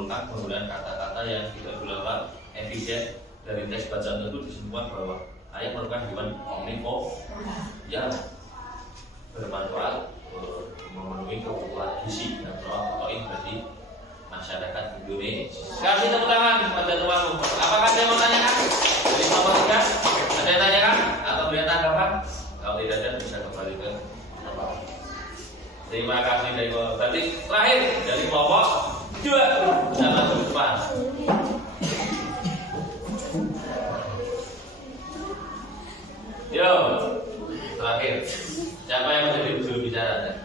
Penggunaan kata-kata yang tidak berlebihan, efisien dari teks bacaan itu disimpulkan bahwa ayam merupakan hewan omnivor yang bermanfaat memenuhi kebutuhan gizi dan protein bagi masyarakat Indonesia. Kasih tepuk tangan pada temanmu. Apakah ada yang mau tanyakan? Dari nomor 3 ada yang tanyakan atau beri tanggapan? Kalau tidak ada bisa kembali ke nomor. Terima kasih dari berarti terakhir dari kelompok 2 sama ke depan. Yo, terakhir. Siapa yang menjadi juru bicara?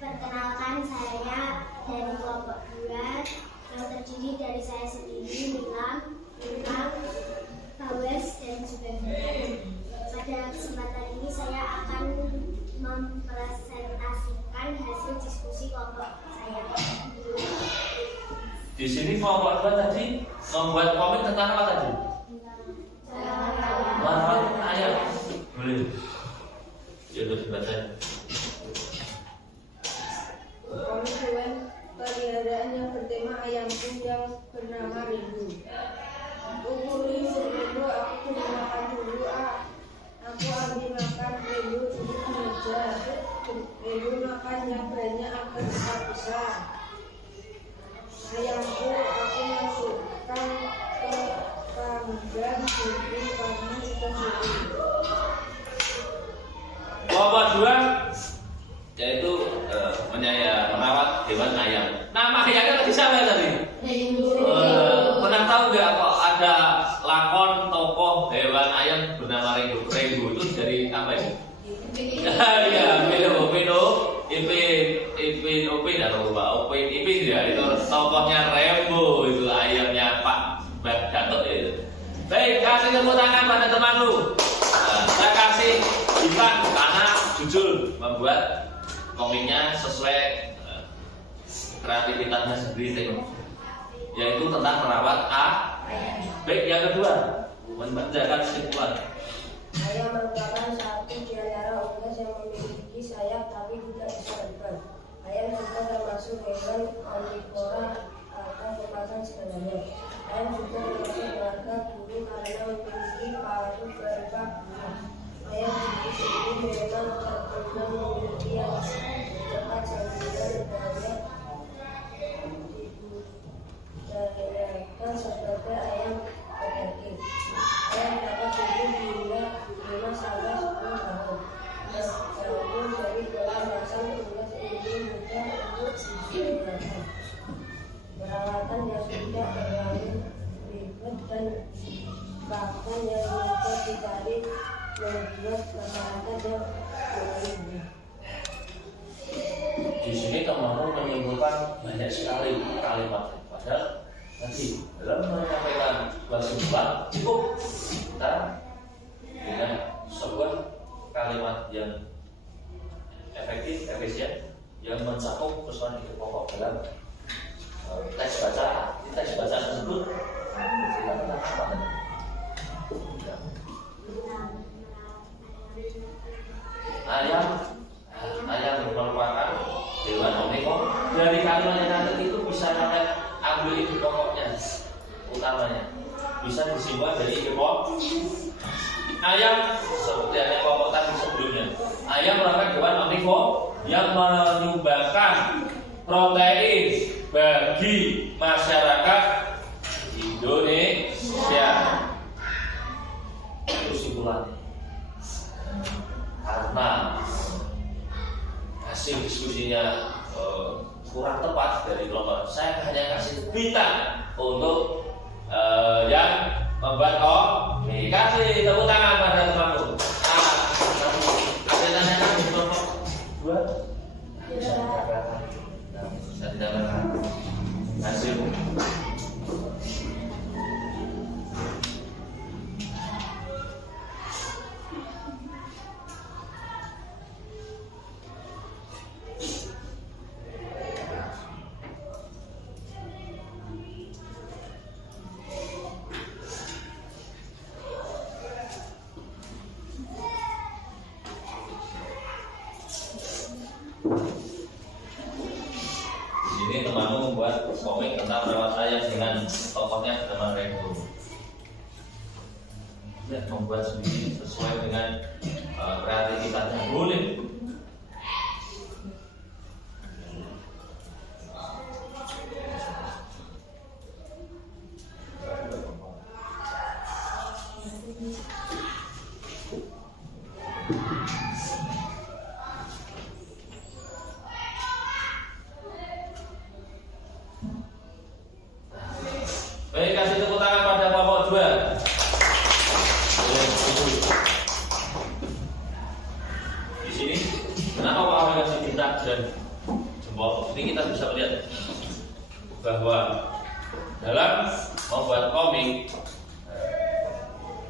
Perkenalkan, saya dari kelompok 2 yang terdiri dari saya sendiri, Nilam, Fawes, dan juga Gita. Pada kesempatan ini saya akan mempresentasikan hasil diskusi kelompok saya. Di sini kelompok 2 tadi membuat komik tentang apa tadi? Lawan ayam. Boleh. Ya terus baca. Komik hewan peliharaan yang bertema ayamku yang bernama Rindu. Rindu, aku makan dulu ah. Aku ambil makan Rindu duduk di meja. Rindu makan yang banyak agar besar. Ayamku aku masukkan ke panggang dulu karena sudah dulu. Kelompok 2 yaitu merawat hewan ayam. Nama ayamnya tadi siapa tadi? Pernah tahu nggak kok ada lakon tokoh hewan ayam bernama Rindu? Rindu itu dari apa ya? Ya, Ipin atau Pak Ipin ya, itu tokohnya Rembo, itu ayamnya Pak Gatot ya itu. Baik, kasih tepuk tangan pada temanmu. Saya kasih Ivan karena jujur membuat komiknya sesuai kreativitasnya sendiri, yaitu tentang merawat Baik, yang kedua, mengerjakan kesimpulan. Ayam merupakan satu di antara unggas yang memiliki sayap tapi tidak bisa terbang. Ayam juga termasuk hewan omnivora atau pemakan sebenarnya. Ayam juga termasuk keluarga burung karena memiliki paru berupa buah. Ayam sendiri memang terkenal memiliki yang cepat sehingga banyak dibudidayakan sebagai ayam pedaging. Ayam dapat tumbuh hingga 5 sampai 10 tahun. Tergantung dari pola pasang tugas ini mudah untuk digunakan. Perawatan yang tidak terlalu ribet dan bahkan yang mudah dicari membuat masyarakat yang mengerti. Di sini teman-teman menyimpulkan banyak sekali kalimat, padahal nanti dalam menyampaikan kesimpulan cukup kita dengan sebuah kalimat yang efektif, efisien, yang mencakup persoalan hidup pokok dalam teks bacaan. Di teks bacaan tersebut kita tentang apa? Ayam merupakan hewan omnivor. Dari kalimat yang nanti itu bisa kita ambil ide pokoknya, utamanya bisa disimpulkan dari ide pokok. Ayam seperti yang pokok tadi sebelumnya. Ayam merupakan hewan omnivor yang menyumbangkan protein bagi masyarakat Indonesia. Itu simpulannya. Karena hasil diskusinya kurang tepat dari kelompok, saya hanya kasih bintang untuk yang membuat Nih, kasih tepuk tangan pada temanku. Ada tanyakan di kelompok 2? Bisa didapatkan hasil. Ini temanmu membuat komik tentang perawat saya dengan tokohnya bernama Rainbow. Ya, membuat sendiri sesuai dengan kreativitasnya. Boleh. Baik, kasih tepuk tangan pada kelompok 2. Di sini, kenapa Pak Awi kasih bintang dan jempol? Ini kita bisa melihat bahwa dalam membuat komik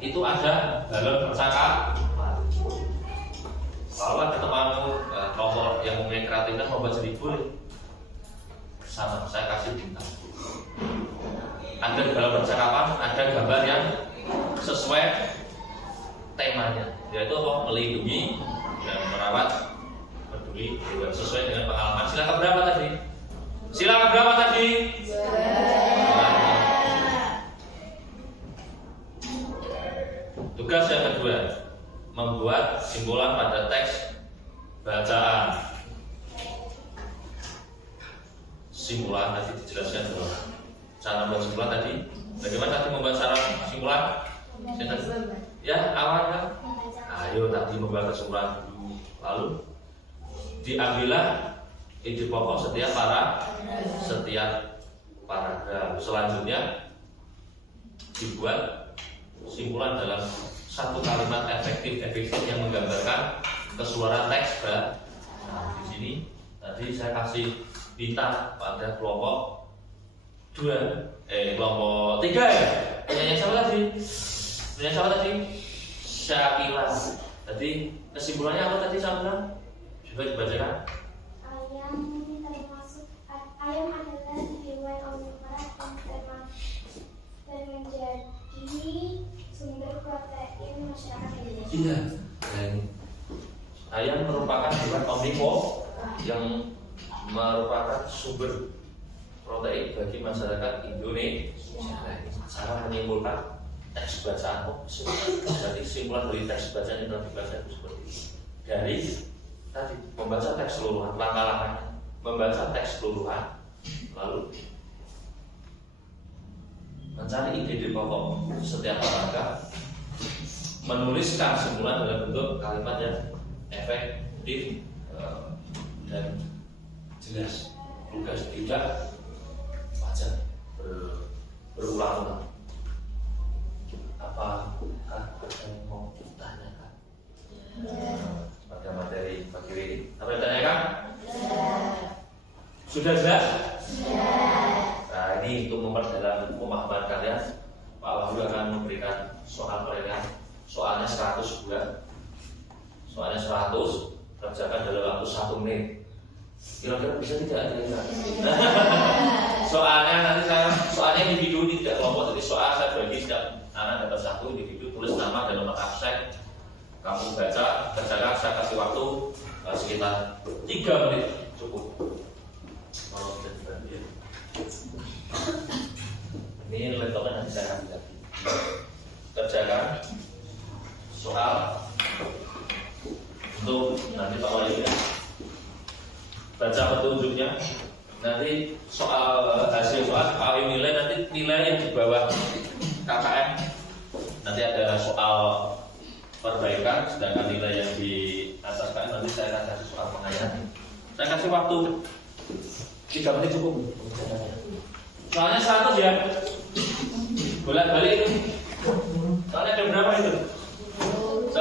itu ada dalam percakapan. Kalau ada temanmu kelompok yang mempunyai kreativitas membuat sendiri boleh. Sama, saya kasih bintang. Ada dalam percakapan, ada gambar yang sesuai temanya, yaitu apa? Melindungi dan merawat, peduli hewan sesuai dengan pengalaman. Silakan berapa tadi? Silakan berapa tadi? Tugas yang kedua, membuat simpulan pada teks bacaan. Simpulan tadi dijelaskan dulu. Cara membuat simpulan tadi, bagaimana tadi membuat cara simpulan? Ya, awalnya. Ayo tadi membuat kesimpulan dulu, lalu diambillah ide pokok setiap paragraf. Selanjutnya dibuat simpulan dalam satu kalimat efektif yang menggambarkan keseluruhan teks. Nah, di sini tadi saya kasih bintang pada kelompok 2, kelompok 3 ya. Punyanya siapa tadi? Syakila. Tadi kesimpulannya apa tadi Syakila? Coba dibacakan. Ayam adalah hewan omnivora dan menjadi sumber protein masyarakat Indonesia. Iya. Dan ayam merupakan hewan omnivora yang merupakan sumber protein bagi masyarakat Indonesia. Cara menyimpulkan teks bacaan, jadi simpulan dari teks bacaan yang telah dibaca itu seperti ini. Dari tadi membaca teks keseluruhan, langkah-langkahnya, membaca teks keseluruhan, lalu mencari ide pokok setiap paragraf, menuliskan simpulan dalam bentuk kalimat yang efektif dan jelas. Tugas tidak wajar berulang-ulang. Apakah ada yang mau ditanyakan pada materi pagi ini? Apa yang ditanyakan? Sudah jelas? Nah, ini untuk memperdalam pemahaman kalian, Pak Wahyu akan memberikan soal kalian. Soalnya 100 bulan. Soalnya 100, kerjakan dalam waktu 1 menit. Kira-kira bisa tidak? Soalnya individu ini tidak kelompok. Jadi soal saya bagi setiap anak dapat 1 individu, tulis nama dan nomor absen. Kamu baca, kerjakan, saya kasih waktu sekitar 3 menit cukup. Ini laptopnya nanti saya ambil lagi. Kerjakan soal untuk nanti Pak Wahyu ya. Baca petunjuknya. Nanti soal hasil soal Pak Wahyu nilai, nanti nilai yang di bawah KKM. Nanti ada soal perbaikan, sedangkan nilai yang di atas KKM nanti saya akan kasih soal pengayaan. Saya kasih waktu 3 menit cukup. Soalnya 100 ya. Bolak-balik itu. Soalnya ada berapa itu? 10.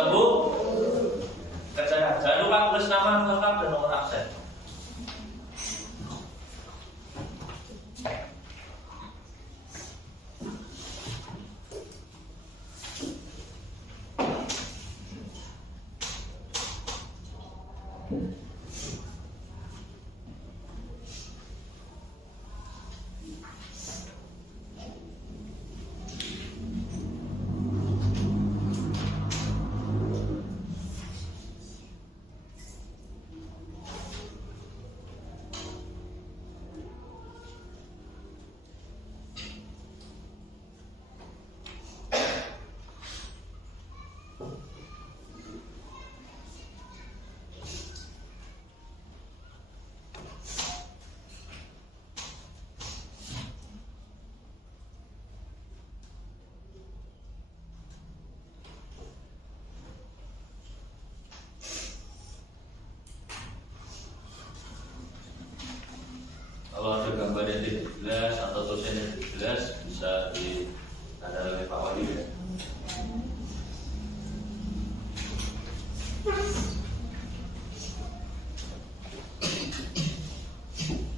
Kerjakan. Jangan lupa tulis nama lengkap dan nomor absen. Kalau ada gambar yang tidak jelas atau tulisan yang tidak jelas bisa ditanda oleh Pak Wali ya.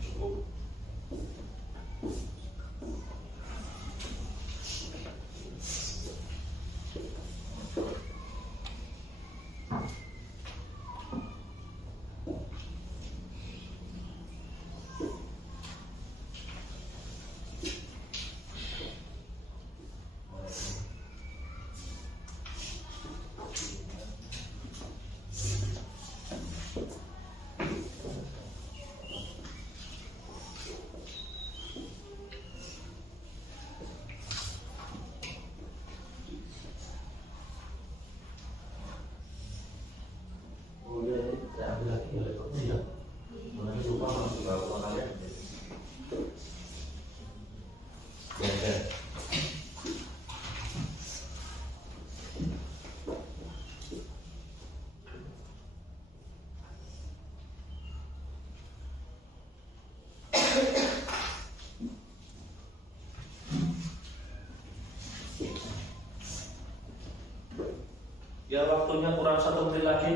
Cukup. Saya ambil lagi laptopnya ya. Mulai lupa harus dibawa kalian. Ya. Ya waktunya kurang 1 menit lagi.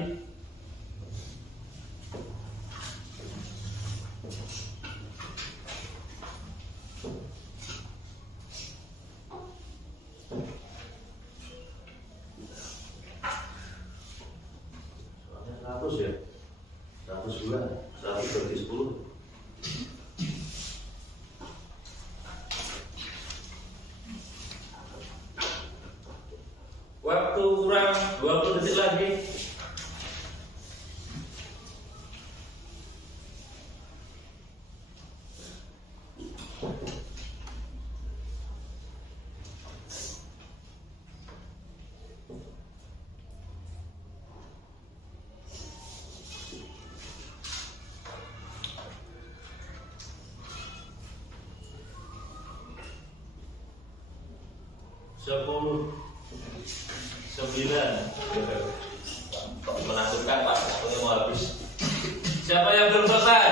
Soalnya 100 ya, 102, 100 bagi 10. Waktu kurang 20 detik lagi. Sepuluh 9 menakutkan Pak, waktunya mau habis. Siapa yang belum selesai?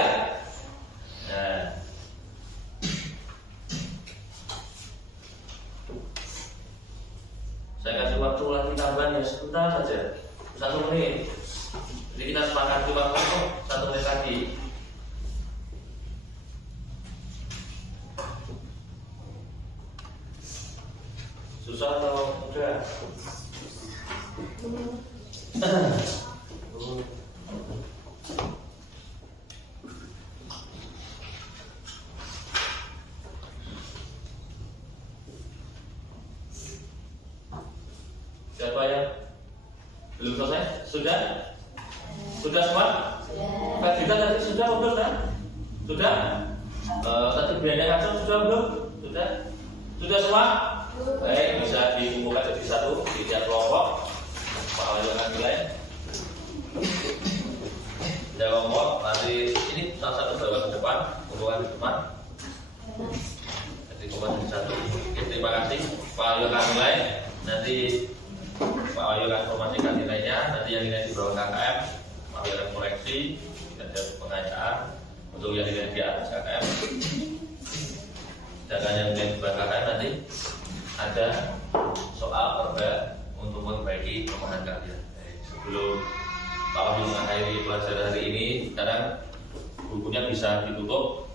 Nah. Saya kasih waktu lagi tambahan ya sebentar saja, 1 menit. Jadi kita sepakati waktu 1 menit lagi. Susah atau mudah? Siapa yang belum selesai? Sudah? Sudah semua? Pak Gita tadi sudah belum kan? Sudah? Tadi Biannya Kacau sudah belum? Sudah? Sudah semua? Baik, bisa dikumpulkan jadi satu di tiap kelompok. Pak Wali akan nilai. Tidak kelompok, nanti ini salah satu bawa ke depan, kumpulkan di depan. Jadi kumpulkan jadi satu. Oke, terima kasih. Pak Wali akan nilai. Nanti Pak Wali akan informasikan nilainya. Nanti yang nilai di bawah KKM, Pak Wali akan koreksi. Dan ada pengayaan untuk yang nilai di atas KKM. Sedangkan yang nilai di bawah KKM nanti ada soal perba untuk memperbaiki pemahaman kalian. Sebelum Pak Wahyu mengakhiri pelajaran hari ini, sekarang bukunya bisa ditutup.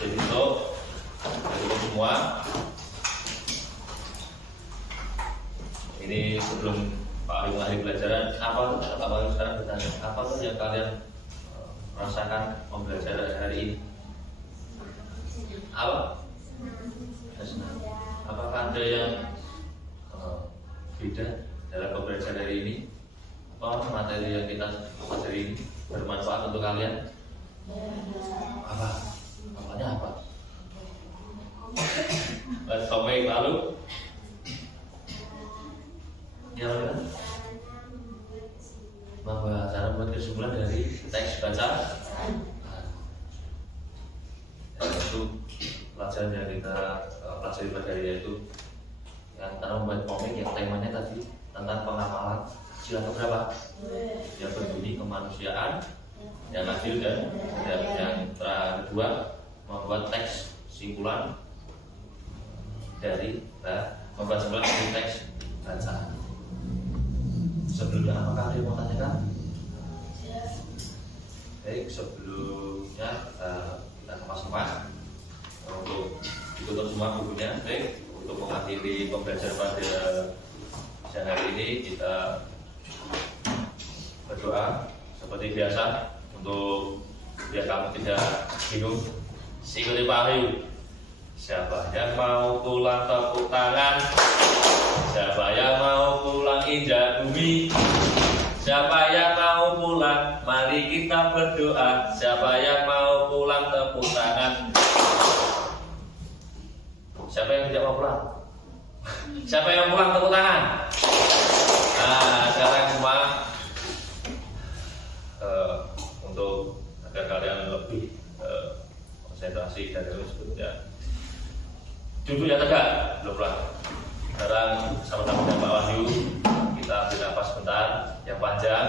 Ditutup semua. Ini sebelum Pak Wahyu mengakhiri pelajaran, apa Pak Wahyu sekarang bertanya, apa tuh yang kalian rasakan pembelajaran hari ini? Apa? Apakah ada yang beda dalam pembelajaran hari ini? Apa materi yang kita pelajari ini bermanfaat untuk kalian? Apa? Apanya apa? Topik lalu? Ya benar. Bahwa cara buat kesimpulan dari teks baca. Itu pelajaran yang kita pelajari pada hari itu yang kita membuat komik yang temanya tadi tentang pengapalan sila keberapa? Yang berbunyi kemanusiaan, yang adil dan yang kedua membuat teks simpulan dari membuat simpulan dari teks baca. Sebelumnya apakah ada yang mau tanyakan? Baik, sebelumnya kita kemas-kemas untuk ditutup semua bukunya. Baik, untuk mengakhiri pembelajaran pada siang hari ini kita berdoa seperti biasa untuk biar kamu tidak bingung. Ikuti Pak Wahyu. Siapa yang mau pulang tepuk tangan? Siapa yang mau pulang injak bumi? Siapa yang mau pulang? Mari kita berdoa. Siapa yang mau pulang tepuk tangan? Siapa yang tidak mau pulang? Siapa yang mau pulang tepuk tangan? Nah, sekarang semua untuk agar kalian lebih konsentrasi dan sebagainya. Duduknya tegak, belum pulang. Sekarang sama-sama dengan Pak Wahyu kita ambil nafas sebentar yang panjang.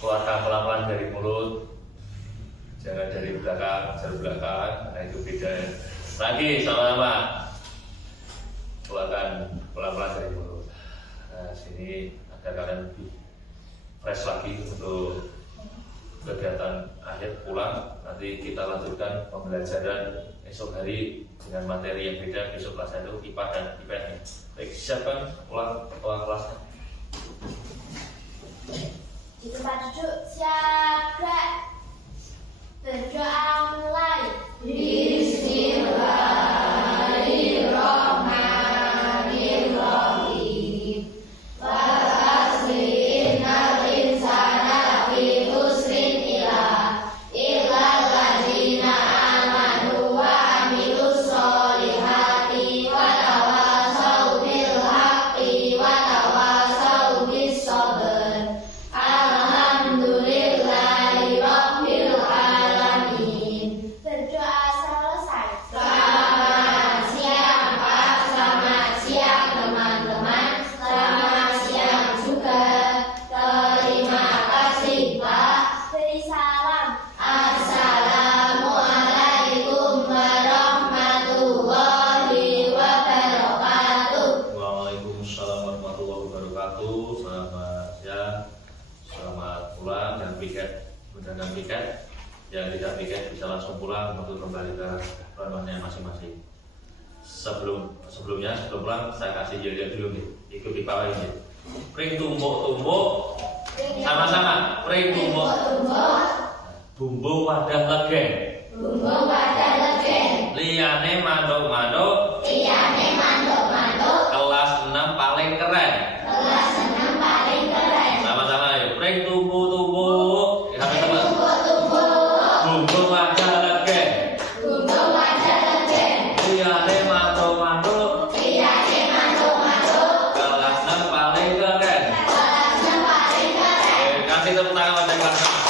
Keluarkan pelan-pelan dari mulut, jangan dari belakang, dari belakang. Nah itu beda. Lagi sama-sama keluarkan pelan-pelan dari mulut. Nah sini agar kalian lebih fresh lagi untuk kegiatan akhir pulang. Nanti kita lanjutkan pembelajaran esok hari dengan materi yang beda. Besok kelas 1 IPA dan IPS. Baik, siapkan ulang kelasnya. Di tempat duduk siaga. Berdoa mulai. Bismillahirrahmanirrahim. Yang tidak piket bisa langsung pulang untuk kembali ke rumahnya masing-masing. Sebelum pulang saya kasih yel dulu nih, ikuti Pak Wahyu. Pring tumbuk-tumbuk, sama-sama. Pring tumbuk-tumbuk, bumbung wadah legen. Liyane manduk-manduk, kelas 6 paling keren. Sama-sama yuk. Pring tumbuk-tumbuk, sama-sama. Bumbung wadah legen. Liyane manduk-manduk, kelas 6 paling keren. Kasih tepuk tangan pada kelas 6.